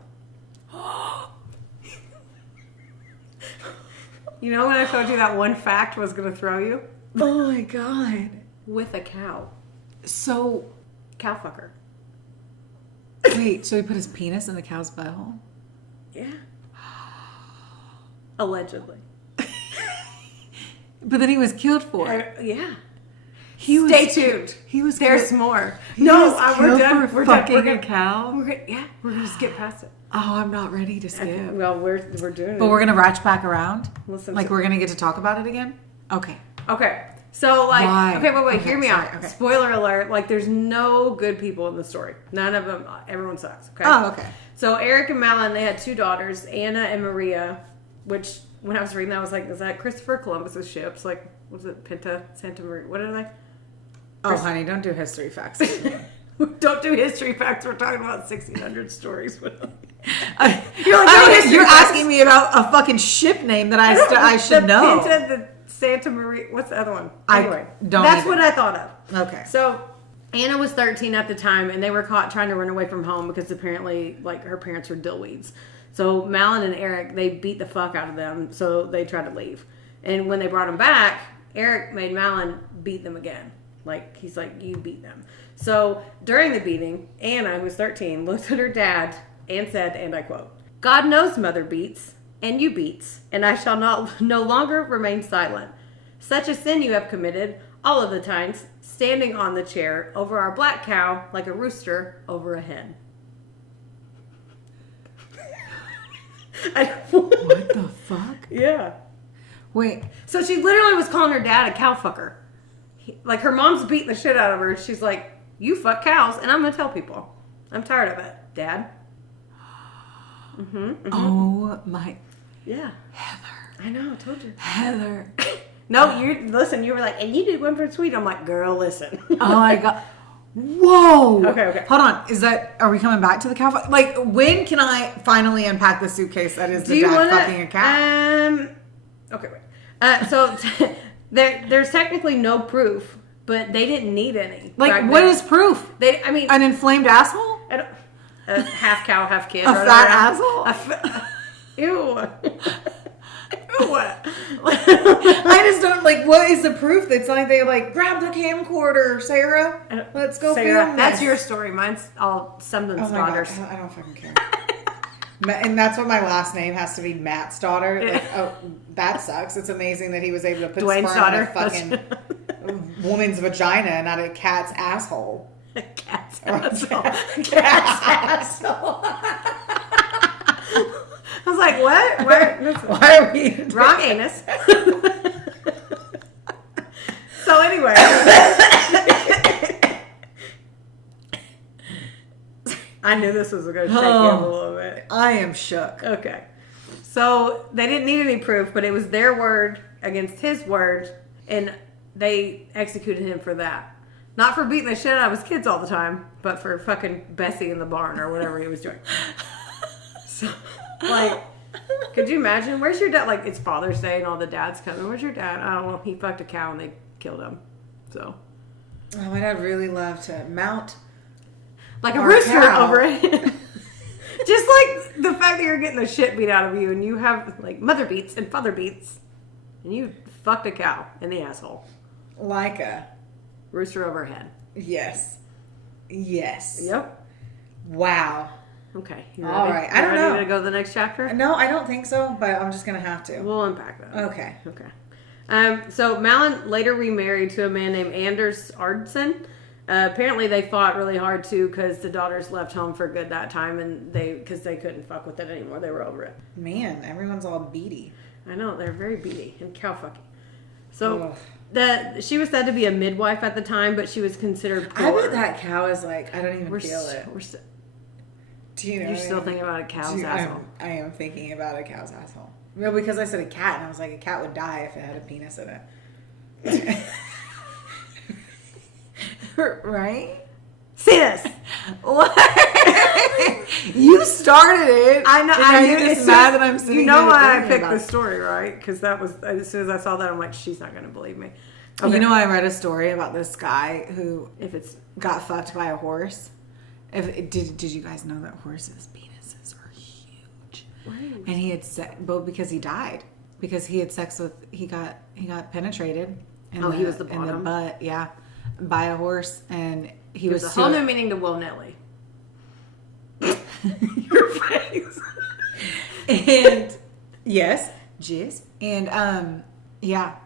You know when I told you that one fact was going to throw you? Oh my God! With a cow. So, Cow fucker. wait, so he put his penis in the cow's butthole? Yeah. Allegedly. But then he was killed for it. Yeah. Stay tuned. He was. There's more. We're done. For We're fucking done. A cow. We're gonna skip past it. Oh, I'm not ready to skip. Okay, well, we're doing it. But we're gonna ratchet back around. Listen, we're gonna get to talk about it again. Okay. Okay. So Why? okay, wait, Okay, hear me sorry, out. okay. Spoiler alert, there's no good people in the story. None of them, everyone sucks, okay? Oh, okay. So Eric and Malin, they had 2 daughters, Anna and Maria, which when I was reading that, I was like, is that Christopher Columbus's ships? Was it Pinta, Santa Maria? What are they? Oh, honey, don't do history facts. Don't do history facts. We're talking about 1600 stories. You're asking me about a fucking ship name that I should know. Pinta, Santa Maria. What's the other one? I Anyway, don't that's even- what I thought of. Okay. So Anna was 13 at the time, and they were caught trying to run away from home because apparently, like, her parents were dillweeds. So Malin and Eric, they beat the fuck out of them, so they tried to leave. And when they brought them back, Eric made Malin beat them again. Like, he's like, you beat them. So during the beating, Anna, who was 13, looked at her dad and said, and I quote, "God knows mother beats, and you beats, and I shall no longer remain silent. Such a sin you have committed, all of the times, standing on the chair over our black cow like a rooster over a hen." What the fuck? Yeah. Wait. So she literally was calling her dad a cow fucker. Like, her mom's beating the shit out of her. She's like, "You fuck cows, and I'm going to tell people. I'm tired of it, Dad." Oh my. Yeah. Heather. I know, I told you. Heather. No, you were like, "And you did one for Sweden." I'm like, "Girl, listen." Oh my god. Whoa. Okay. Hold on. Are we coming back to the cow? Like, when can I finally unpack the suitcase that is the dad fucking a cow? Okay, wait. So there's technically no proof, but they didn't need any. Like, what is proof? An An inflamed asshole? half cow, half kid. A fat asshole? Ew. What? I just don't, like, what is the proof that's like, they, like, grab the camcorder, Sarah? Let's go Sarah, film that's this. your story. Mine's all something's Oh my daughters. God, I don't fucking care. And that's what my last name has to be, Matsdotter. Like, oh, that sucks. It's amazing that he was able to put Dwayne's sperm in a daughter. fucking woman's vagina and not a cat's asshole. Cat's asshole. Cat's asshole. I was like, what? Why are we Wrong anus. So anyway. I knew this was going to shake him a little bit. I am shook. Okay. So they didn't need any proof, but it was their word against his word, and they executed him for that. Not for beating the shit out of his kids all the time, but for fucking Bessie in the barn or whatever he was doing. So, like, could you imagine? Where's your dad? Like, it's Father's Day and all the dads coming. Where's your dad? I don't know. He fucked a cow and they killed him. So. Oh, my dad really loved to mount like a our rooster cow. over it. Just like the fact that you're getting the shit beat out of you and you have, like, mother beats and father beats. And you fucked a cow in the asshole. Like a Rooster overhead. yes. Yes. Yep. Wow. Okay. You ready? All right. I You don't ready know. to go to the next chapter? No, I don't think so, but I'm just going to have to. We'll unpack that. Okay. Okay. So Malin later remarried to a man named Anders Ardson. Apparently they fought really hard too because the daughters left home for good that time and because they couldn't fuck with it anymore. They were over it. Man, everyone's all beady. I know, they're very beady and cow fucking. So she was said to be a midwife at the time, but she was considered poor. I bet that cow is like, I don't even feel it. Do you know? You're still thinking about a cow's asshole. I am thinking about a cow's asshole. Well, because I said a cat, and I was like, a cat would die if it had a penis in it. Right? Sis! What? You started it. I know. And you're just mad that I'm sitting You know here why I thinking picked about this story, right? Because that was, as soon as I saw that, I'm like, she's not going to believe me. Okay. You know, I read a story about this guy who If got fucked by a horse. Did you guys know that horses' penises are huge? Right. And he had because he died because he had sex with he got penetrated. He was the in the bottom? butt, yeah, by a horse, and he was a whole new meaning to Will Nelly. your face. And yes, jizz, and yeah.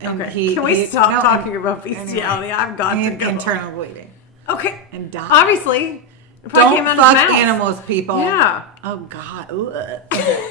And Okay. Can we stop talking about bestiality? Anyway, I've got to and go. internal bleeding. Okay. And die. Obviously. It probably Don't came out of his fuck mouth. animals, people. Yeah. Oh God.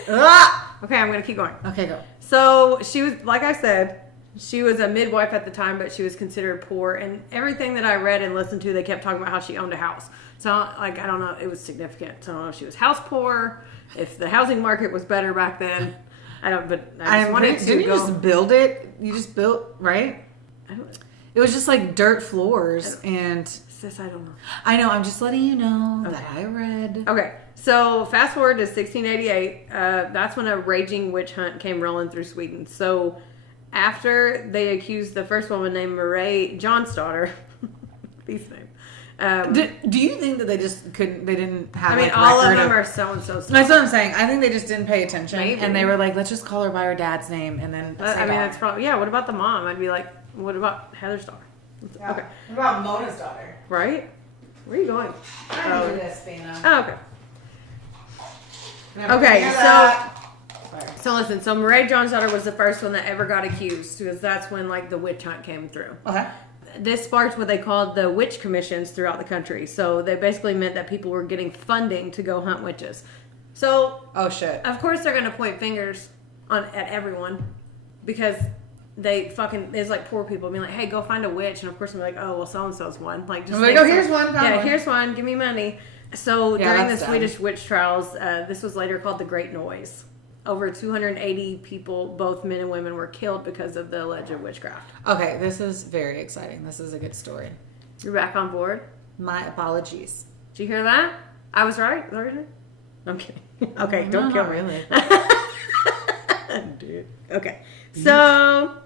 Ugh. Okay, I'm going to keep going. Okay, go. So she was, like I said, she was a midwife at the time, but she was considered poor. And everything that I read and listened to, they kept talking about how she owned a house. So, like, I don't know. It was significant. So I don't know if she was house poor, if the housing market was better back then. I don't, but I just wanted to Didn't go. you just build it? You just built, right? It was just like dirt floors and... Sis, I don't know. I know, I'm just letting you know that I read. Okay, so fast forward to 1688. That's when a raging witch hunt came rolling through Sweden. So after they accused the first woman named Malin Matsdotter, these names. Do you think that they just couldn't? They didn't have. I mean, all of them are so and so. That's what I'm saying. I think they just didn't pay attention, Maybe. and they were like, "Let's just call her by her dad's name," and then. That's probably What about the mom? I'd be like, "What about Heather's daughter?" Yeah. Okay. What about Mona's daughter? Right? Where are you going? I do this, Bina. Oh, okay. So listen. So Malin Matsdotter was the first one that ever got accused because that's when like the witch hunt came through. Okay. This sparked what they called the witch commissions throughout the country. So they basically meant that people were getting funding to go hunt witches. So, oh shit! Of course, they're gonna point fingers at everyone because there's like poor people being like, "Hey, go find a witch," and of course, I'm like, "Oh, well, so and so's one." Like, just here's one. Here's one. Give me money. So during the dumb. Swedish witch trials, this was later called the Great Noise. Over 280 people, both men and women, were killed because of the alleged witchcraft. Okay, this is very exciting. This is a good story. You're back on board? My apologies. Did you hear that? I was right. I'm kidding. Okay, don't kill me. Really. Dude. Okay. So,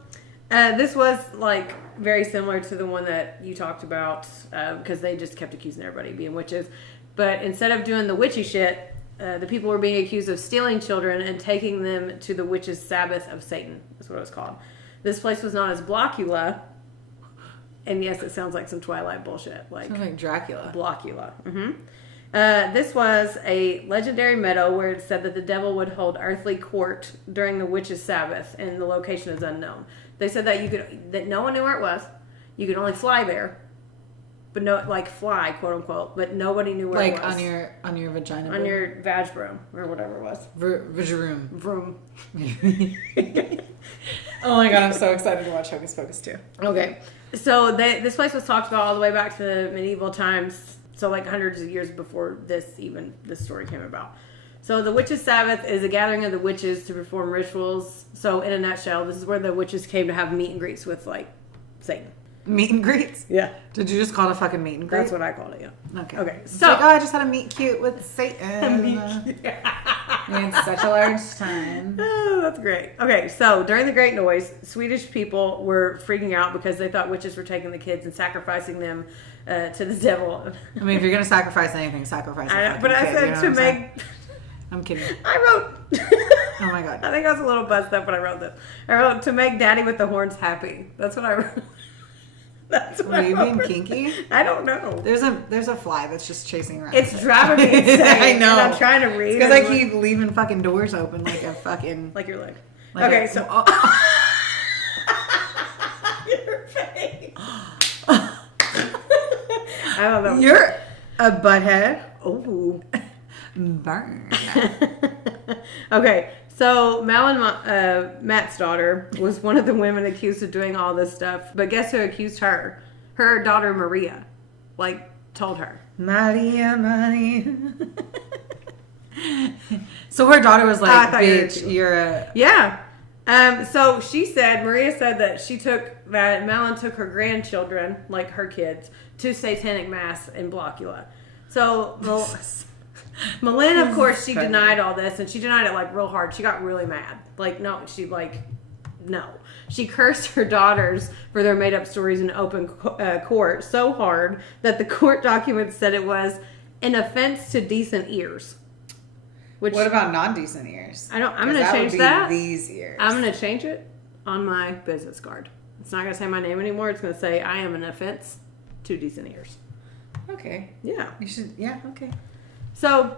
this was like very similar to the one that you talked about because they just kept accusing everybody of being witches. But instead of doing the witchy shit, the people were being accused of stealing children and taking them to the witch's Sabbath of Satan. That's what it was called. This place was known as Blockula. And yes, it sounds like some Twilight bullshit. Sounds like Dracula. Blockula. Mm-hmm. This was a legendary meadow where it said that the devil would hold earthly court during the witch's Sabbath, and the location is unknown. They said that no one knew where it was. You could only fly there. But fly, quote unquote, but nobody knew where it was. Like on your vagina broom? On your vag broom, or whatever it was. Vroom. Vroom. Oh my god, I'm so excited to watch Hocus Pocus too. Okay. So this place was talked about all the way back to the medieval times, so like hundreds of years before this story came about. So the Witches' Sabbath is a gathering of the witches to perform rituals. So in a nutshell, this is where the witches came to have meet and greets with like Satan. Meet and greets? Yeah. Did you just call it a fucking meet and greet? That's what I called it, yeah. Okay. It's So, I just had a meet cute with Satan. We had such a large time. Oh, that's great. Okay, so during the Great Noise, Swedish people were freaking out because they thought witches were taking the kids and sacrificing them to the devil. I mean, if you're going to sacrifice anything, sacrifice a fucking But I kid, said you know to what make... I'm kidding. I wrote... Oh my god. I think I was a little buzzed up when I wrote this. I wrote, to make daddy with the horns happy. That's what I wrote. That's what Are you being kinky? I don't know. There's a fly that's just chasing around. It's driving me insane. I know. And I'm trying to read. Because I keep leaving fucking doors open like a fucking... Like your leg. Like okay, a, so... Your face. I don't know. You're a butthead. Oh. Burn. Okay, so Malin Matsdotter was one of the women accused of doing all this stuff. But guess who accused her? Her daughter Maria. Told her. Maria. So her daughter was like, bitch, you're a... Yeah. So Maria said that Malin took her grandchildren, like her kids, to satanic mass in Blockula. So Malin, of course, she denied all this, and she denied it real hard. She got really mad. No. She cursed her daughters for their made up stories in open court so hard that the court documents said it was an offense to decent ears. What about non-decent ears? I'm going to change that. These ears. I'm going to change it on my business card. It's not going to say my name anymore. It's going to say I am an offense to decent ears. Okay. Yeah. You should. Yeah. Okay. So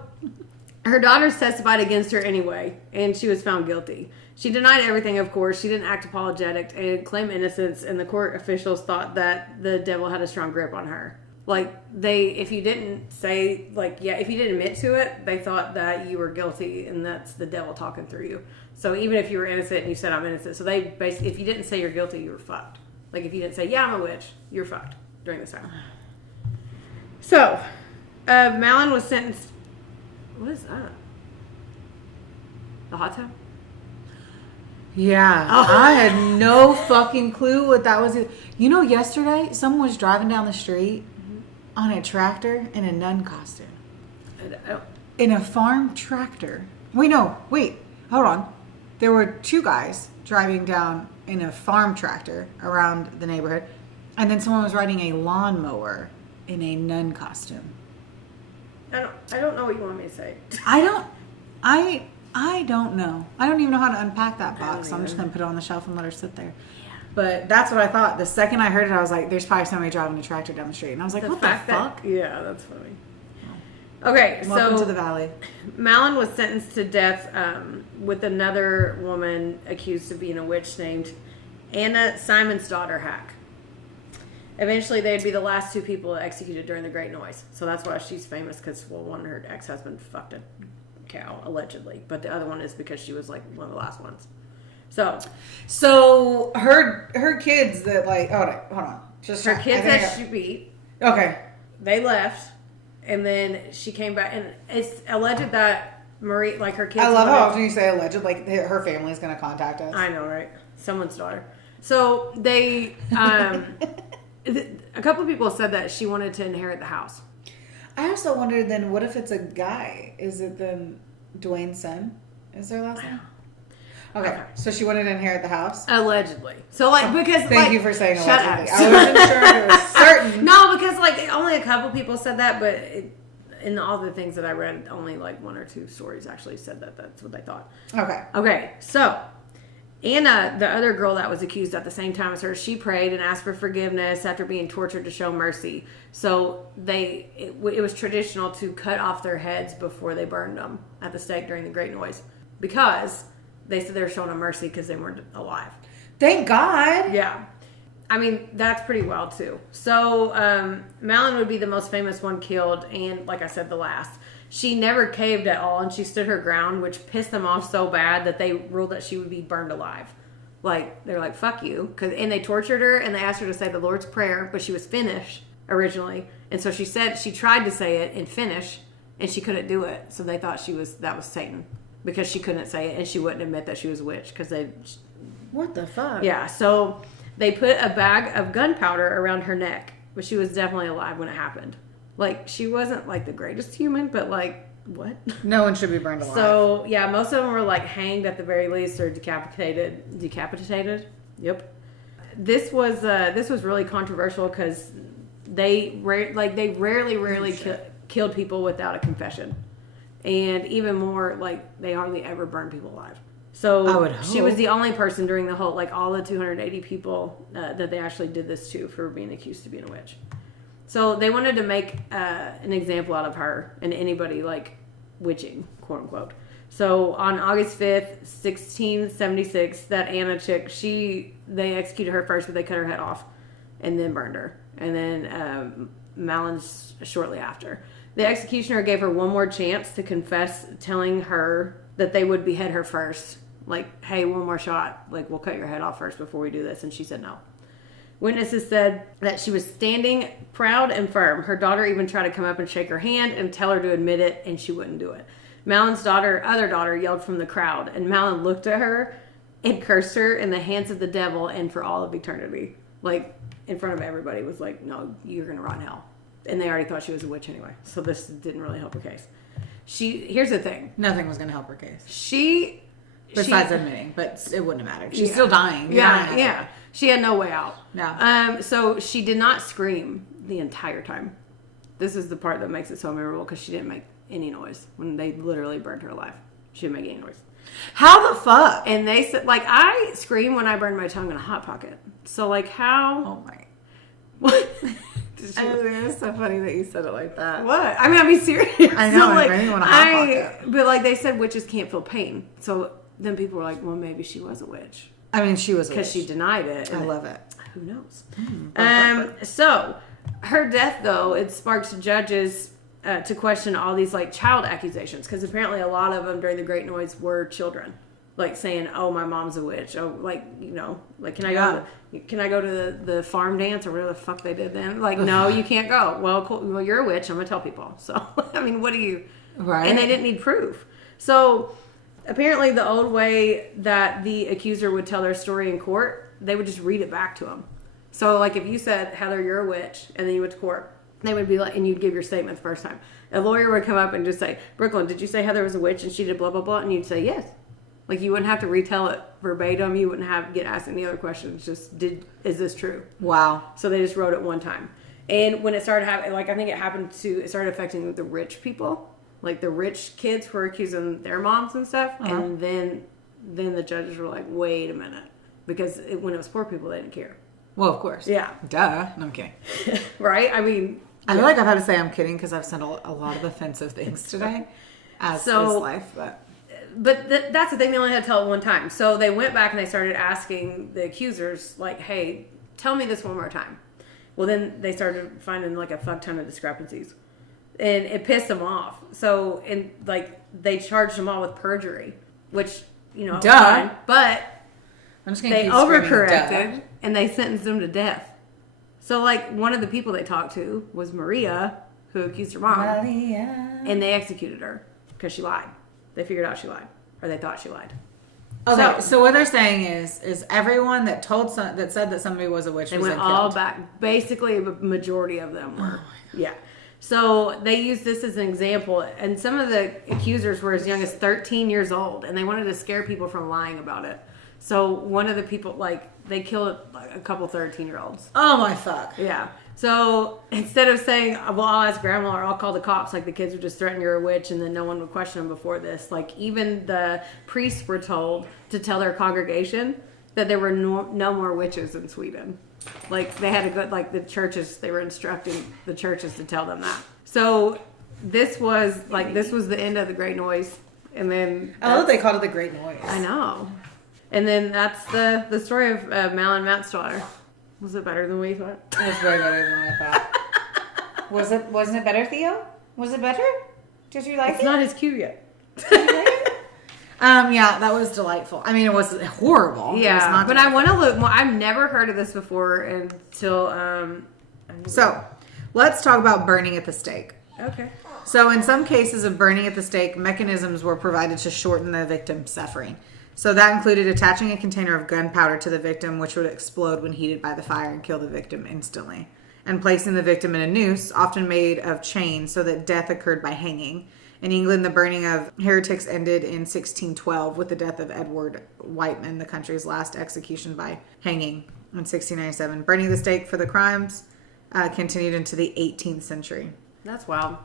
her daughters testified against her anyway, and she was found guilty. She denied everything, of course. She didn't act apologetic and claim innocence, and the court officials thought that the devil had a strong grip on her. If you didn't if you didn't admit to it, they thought that you were guilty, and that's the devil talking through you. So even if you were innocent and you said I'm innocent, so they basically, if you didn't say you're guilty, you were fucked. If you didn't say, yeah, I'm a witch, you're fucked during this time. So, Malin was sentenced. What is that? The hot tub? Yeah. Oh. I had no fucking clue what that was. Yesterday, someone was driving down the street on a tractor in a nun costume. In a farm tractor. Wait, hold on. There were two guys driving down in a farm tractor around the neighborhood, and then someone was riding a lawnmower in a nun costume. I don't know what you want me to say. I don't know. I don't even know how to unpack that box. So I'm just going to put it on the shelf and let her sit there. Yeah. But that's what I thought. The second I heard it, I was like, there's probably somebody driving a tractor down the street. And I was like, what the fuck? Yeah, that's funny. Okay, Welcome to the valley. Malin was sentenced to death with another woman accused of being a witch named Anna Matsdotter Hack. Eventually, they'd be the last two people executed during the Great Noise. So that's why she's famous, because, well, one, her ex-husband fucked a cow, allegedly. But the other one is because she was, like, one of the last ones. So her kids that, like, hold on. Just her kids that she beat. Okay. They left. And then she came back, and it's alleged that Marie, like her kids. I love how often you say alleged, like her family is going to contact us. I know, right? Someone's daughter. So they, a couple of people said that she wanted to inherit the house. I also wondered then, what if it's a guy? Is it then Dwayne's son? Is their last name? Okay, so she wanted to inherit the house? Allegedly. So, like, because... Thank you for saying allegedly. I wasn't sure if it was certain. No, because, like, only a couple people said that, but in all the things that I read, only, like, one or two stories actually said that that's what they thought. Okay, so, Anna, the other girl that was accused at the same time as her, she prayed and asked for forgiveness after being tortured to show mercy. So, it was traditional to cut off their heads before they burned them at the stake during the Great Noise. Because... they said they were showing them mercy because they weren't alive. Thank God. Yeah. I mean, that's pretty wild, too. So, Malin would be the most famous one killed, and, like I said, the last. She never caved at all, and she stood her ground, which pissed them off so bad that they ruled that she would be burned alive. Like, they're like, fuck you. And they tortured her, and they asked her to say the Lord's Prayer, but she was Finnish originally. And so she tried to say it in Finnish, and she couldn't do it. So they thought that was Satan. Because she couldn't say it, and she wouldn't admit that she was a witch. Because what the fuck? Yeah, so they put a bag of gunpowder around her neck. But she was definitely alive when it happened. Like, she wasn't, like, the greatest human, but, like, what? No one should be burned alive. So, yeah, most of them were, like, hanged at the very least or decapitated. Decapitated? Yep. This was really controversial because they rarely killed people without a confession. And even more, like, they hardly ever burn people alive. So I would hope. She was the only person during the whole, like, all the 280 people that they actually did this to for being accused of being a witch. So they wanted to make an example out of her and anybody, like, witching, quote unquote. So on August 5th, 1676, that Anna chick, they executed her first, but they cut her head off and then burned her. And then Malin's shortly after. The executioner gave her one more chance to confess, telling her that they would behead her first. Like, hey, one more shot. Like, we'll cut your head off first before we do this. And she said no. Witnesses said that she was standing proud and firm. Her daughter even tried to come up and shake her hand and tell her to admit it, and she wouldn't do it. Malin's other daughter, yelled from the crowd, and Malin looked at her and cursed her in the hands of the devil and for all of eternity. Like, in front of everybody, was like, no, you're going to rot in hell. And they already thought she was a witch anyway. So this didn't really help her case. Here's the thing. Nothing was going to help her case. Besides admitting, but it wouldn't have mattered. She's still dying. Yeah. She had no way out. No. So she did not scream the entire time. This is the part that makes it so memorable because she didn't make any noise when they literally burned her alive. She didn't make any noise. How the fuck? And they said, like, I scream when I burn my tongue in a Hot Pocket. So, like, how? Oh my. What? It's so funny that you said it like that. What? I mean, I'll be serious. I know. So, like, I really want a Hot Pocket. But, like, they said witches can't feel pain. So then people were like, well, maybe she was a witch. I mean, she was a witch. Because she denied it. I love it. Who knows? So her death, though, it sparked judges to question all these, like, child accusations. Because apparently a lot of them during the Great Noise were children. Like, saying, oh, my mom's a witch. Oh, like, you know, like, can I go to the farm dance or whatever the fuck they did then? Like, no, you can't go. Well, cool. Well, you're a witch. I'm going to tell people. So, I mean, what do you... Right. And they didn't need proof. So, apparently the old way that the accuser would tell their story in court, they would just read it back to them. So, like, if you said, Heather, you're a witch, and then you went to court, they would be like, and you'd give your statement the first time. A lawyer would come up and just say, Brooklyn, did you say Heather was a witch and she did blah, blah, blah? And you'd say, yes. Like, you wouldn't have to retell it verbatim. You wouldn't have get asked any other questions. Just, is this true? Wow. So they just wrote it one time. And when it started happening, like, I think it started affecting the rich people. Like, the rich kids were accusing their moms and stuff. And then the judges were like, wait a minute. Because when it was poor people, they didn't care. Well, of course. Yeah. Duh. No, I'm kidding. Right? I mean... I feel like I've had to say I'm kidding because I've said a lot of offensive things today. As is life, But that's the thing. They only had to tell it one time. So they went back and they started asking the accusers, like, hey, tell me this one more time. Well, then they started finding, like, a fuck ton of discrepancies. And it pissed them off. So, and, like, they charged them all with perjury. Which, duh. Fine, but I'm just gonna they keep overcorrected and they sentenced them to death. So, like, one of the people they talked to was Maria, who accused her mom. Maria. And they executed her because she lied. They figured out she lied. Or they thought she lied. Okay, so what they're saying is everyone that that said that somebody was a witch they was went killed. all back. Basically, a majority of them were. Yeah. So they used this as an example. And some of the accusers were as young as 13 years old. And they wanted to scare people from lying about it. So one of the people, like, they killed a couple 13-year-olds. Oh, my fuck. Yeah. So instead of saying, well, I'll ask grandma or I'll call the cops, like, the kids would just threaten you're a witch and then no one would question them before this. Like, even the priests were told to tell their congregation that there were no more witches in Sweden. Like, they had to go, like, the churches, they were instructing the churches to tell them that. So this was the end of the Great Noise. And then... I love that they called it the Great Noise. I know. And then that's the story of Malin Matsdotter. Was it better than we thought? It was way better than I thought. Wasn't it better, Theo? Was it better? Did you like it? It's not his cue yet. Yeah, that was delightful. I mean, it was horrible. Yeah, but I want to look more. I've never heard of this before until... So, let's talk about burning at the stake. Okay. So, in some cases of burning at the stake, mechanisms were provided to shorten the victim's suffering. So that included attaching a container of gunpowder to the victim, which would explode when heated by the fire and kill the victim instantly. And placing the victim in a noose, often made of chain, so that death occurred by hanging. In England, the burning of heretics ended in 1612 with the death of Edward Whiteman, the country's last execution by hanging in 1697. Burning the stake for the crimes continued into the 18th century. That's wild.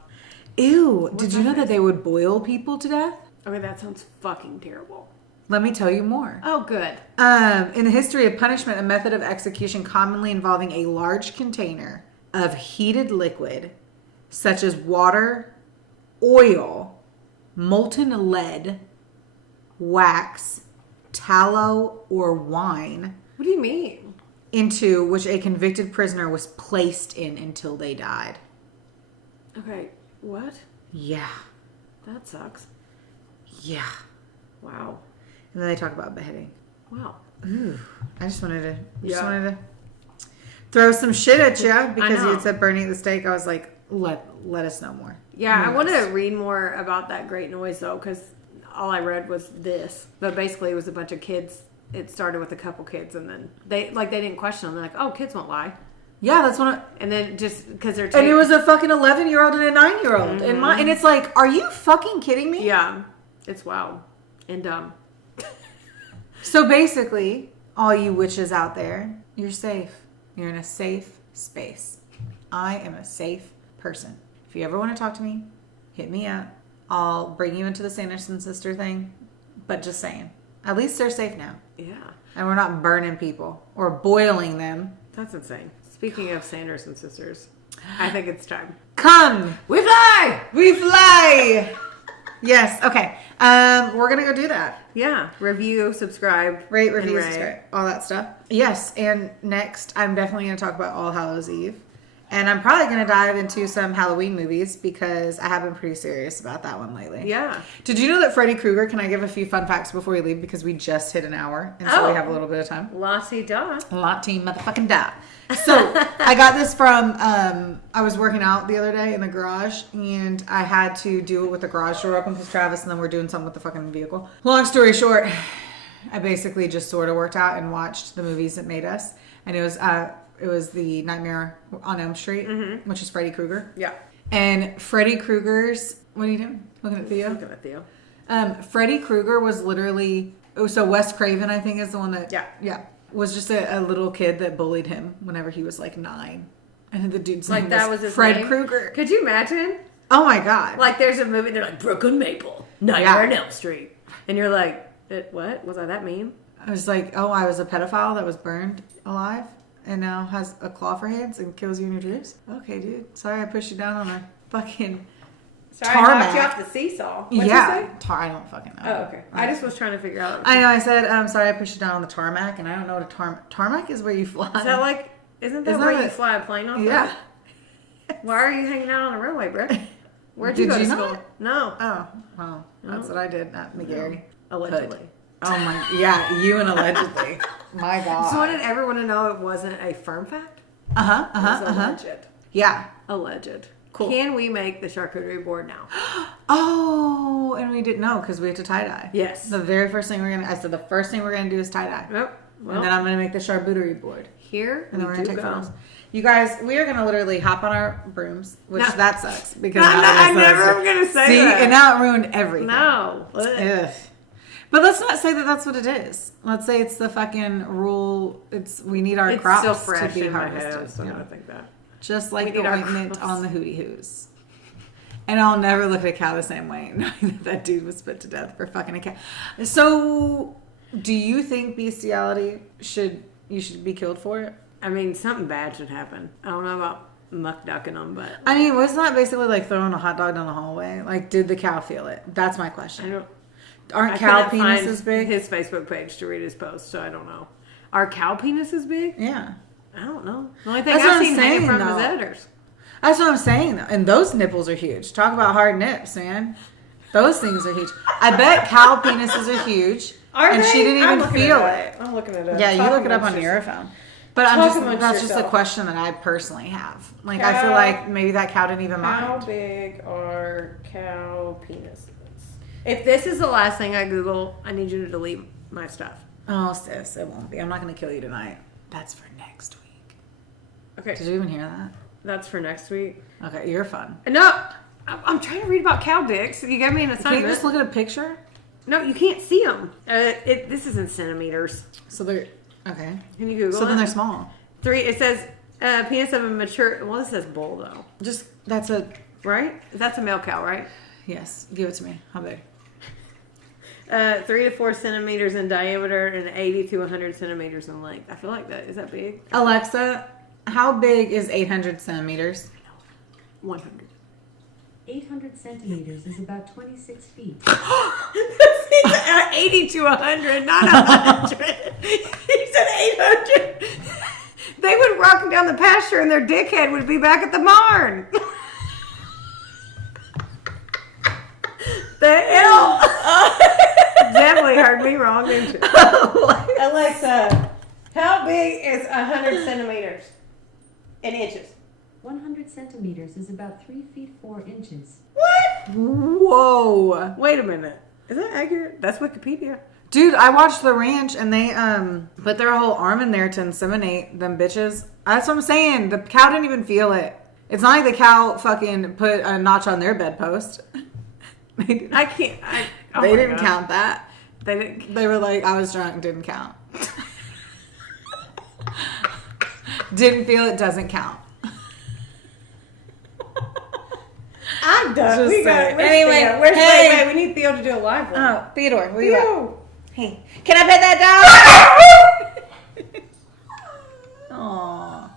Ew. Did you know that they would boil people to death? Okay, that sounds fucking terrible. Let me tell you more. Oh, good. In the history of punishment, a method of execution commonly involving a large container of heated liquid, such as water, oil, molten lead, wax, tallow, or wine. What do you mean? Into which a convicted prisoner was placed in until they died. Okay, what? Yeah. That sucks. Yeah. Wow. And then they talk about beheading. Wow. Ooh. I just wanted to throw some shit at you because you had said burning at the stake. I was like, let us know more. Yeah, I want to read more about that Great Noise, though, because all I read was this. But basically, it was a bunch of kids. It started with a couple kids, and then they didn't question them. They're like, oh, kids won't lie. Yeah, that's what. And then just because they're and it was a fucking 11-year-old and a 9-year-old, and it's like, are you fucking kidding me? Yeah, it's wild and dumb. So basically, all you witches out there, you're safe. You're in a safe space. I am a safe person. If you ever want to talk to me, hit me up. I'll bring you into the Sanderson sister thing. But just saying, at least they're safe now. Yeah. And we're not burning people or boiling them. That's insane. Speaking of Sanderson sisters, I think it's time. Come! We fly! We fly! Yes, okay. We're going to go do that. Yeah. Review, subscribe. Rate, review, subscribe. All that stuff. Yes, and next, I'm definitely going to talk about All Hallows Eve. And I'm probably going to dive into some Halloween movies because I have been pretty serious about that one lately. Yeah. Did you know that Freddy Krueger, can I give a few fun facts before we leave because we just hit an hour and so we have a little bit of time? La-ti-da. La-ti motherfucking da. So I got this from, I was working out the other day in the garage and I had to do it with the garage door open because Travis and then we're doing something with the fucking vehicle. Long story short, I basically just sort of worked out and watched the movies that made us. And it was the Nightmare on Elm Street, which is Freddy Krueger. Yeah. And Freddy Krueger's... What are you doing? Looking at Theo? Looking at Theo. Freddy Krueger was literally... Oh, so Wes Craven, I think, is the one that... Yeah. Was just a little kid that bullied him whenever he was like 9. And the dude's Like name that was his Fred name? Krueger. Could you imagine? Oh my God. Like there's a movie, they're like, Brooklyn Maple, Nightmare on Elm Street. And you're like, what? Was I that mean? I was like, oh, I was a pedophile that was burned alive and now has a claw for hands and kills you in your dreams? Okay, dude. Sorry I pushed you down on a fucking Sorry, tarmac. I knocked you off the seesaw. What'd you say? I don't fucking know. Oh, okay. I just was trying to figure out. I know. I said, sorry I pushed you down on the tarmac, and I don't know what a tarmac is where you fly. Is that like, isn't that where you fly a plane off? Yeah. Of? Why are you hanging out on the runway, bro? Where'd you go to school? No. Oh, well, that's what I did at McGarry. Allegedly. Hood. Oh my, yeah, you and allegedly. My God. So I wanted everyone to know it wasn't a firm fact. It was alleged. Yeah. Alleged. Cool. Can we make the charcuterie board now? Oh, and we didn't know because we had to tie dye. Yes. The very first thing I said the first thing we're gonna do is tie dye. Yep. Well, And then I'm gonna make the charcuterie board. here And then we're we gonna do take go. photos. You guys, we are gonna literally hop on our brooms, which No. that sucks because I never am gonna say See, that. and now it ruined everything. No. Ugh. But let's not say that that's what it is. Let's say it's the fucking rule. We need our It's crops still fresh to be in my harvested. head. I'm still Yeah. gonna think that. Just like We the need our ointment crops. on the hootie hoos. And I'll never look at a cow the same way, knowing that dude was put to death for fucking a cow. So, do you think bestiality you should be killed for it? I mean, something bad should happen. I don't know about muck ducking them, but I mean, wasn't that basically like throwing a hot dog down the hallway? Like, did the cow feel it? That's my I question. don't. Aren't I cow couldn't find penises big? his Facebook page to read his post, so I don't know. Are cow penises big? Yeah. I don't know. The only thing That's what I've I'm seen hanging saying, from though. his editors. That's what I'm saying, though. And those nipples are huge. Talk about hard nips, man. Those things are huge. I bet cow penises are huge. And she didn't even feel it. I'm looking it up. Yeah, you look it up on your phone. But that's just a yourself. question that I personally have. Like, I feel like maybe that cow didn't even How mind. big are cow penises? If this is the last thing I Google, I need you to delete my stuff. Oh, sis, it won't be. I'm not going to kill you tonight. That's for next week. Okay. Did you even hear that? That's for next week. Okay, you're fun. No, I'm trying to read about cow dicks. You gave me an Can't assignment. you just look at a picture? No, you can't see them. This is in centimeters. So they're, okay. Can you Google So then it? they're small. It says penis of a mature. Well, this says bull though. Just, that's a, Right? That's a male cow, right? yes, give it to me. How big? 3 to 4 centimeters in diameter and 80 to 100 centimeters in length. I feel like that. Is that big? Alexa, how big is 800 centimeters? 100. 800 centimeters is about 26 feet. 80 to 100, not 100. He said 800. They would rock down the pasture and their dickhead would be back at the barn. The hell? Definitely heard me wrong, didn't you? Alexa, how big is 100 centimeters in inches? 100 centimeters is about 3 feet 4 inches. What? Whoa. Wait a minute. Is that accurate? That's Wikipedia. Dude, I watched The Ranch and they put their whole arm in there to inseminate them bitches. That's what I'm saying. The cow didn't even feel it. It's not like the cow fucking put a notch on their bedpost. I can't. They didn't count that. They didn't. They were like, I was drunk, didn't count. Didn't feel it, doesn't count. I'm done. Just We got saying. it. Where's Anyway, Theo? Where's hey. wait, we need Theo to do a live one. Oh, Theodore, where you Theo. at? Hey, can I pet that dog? Aww.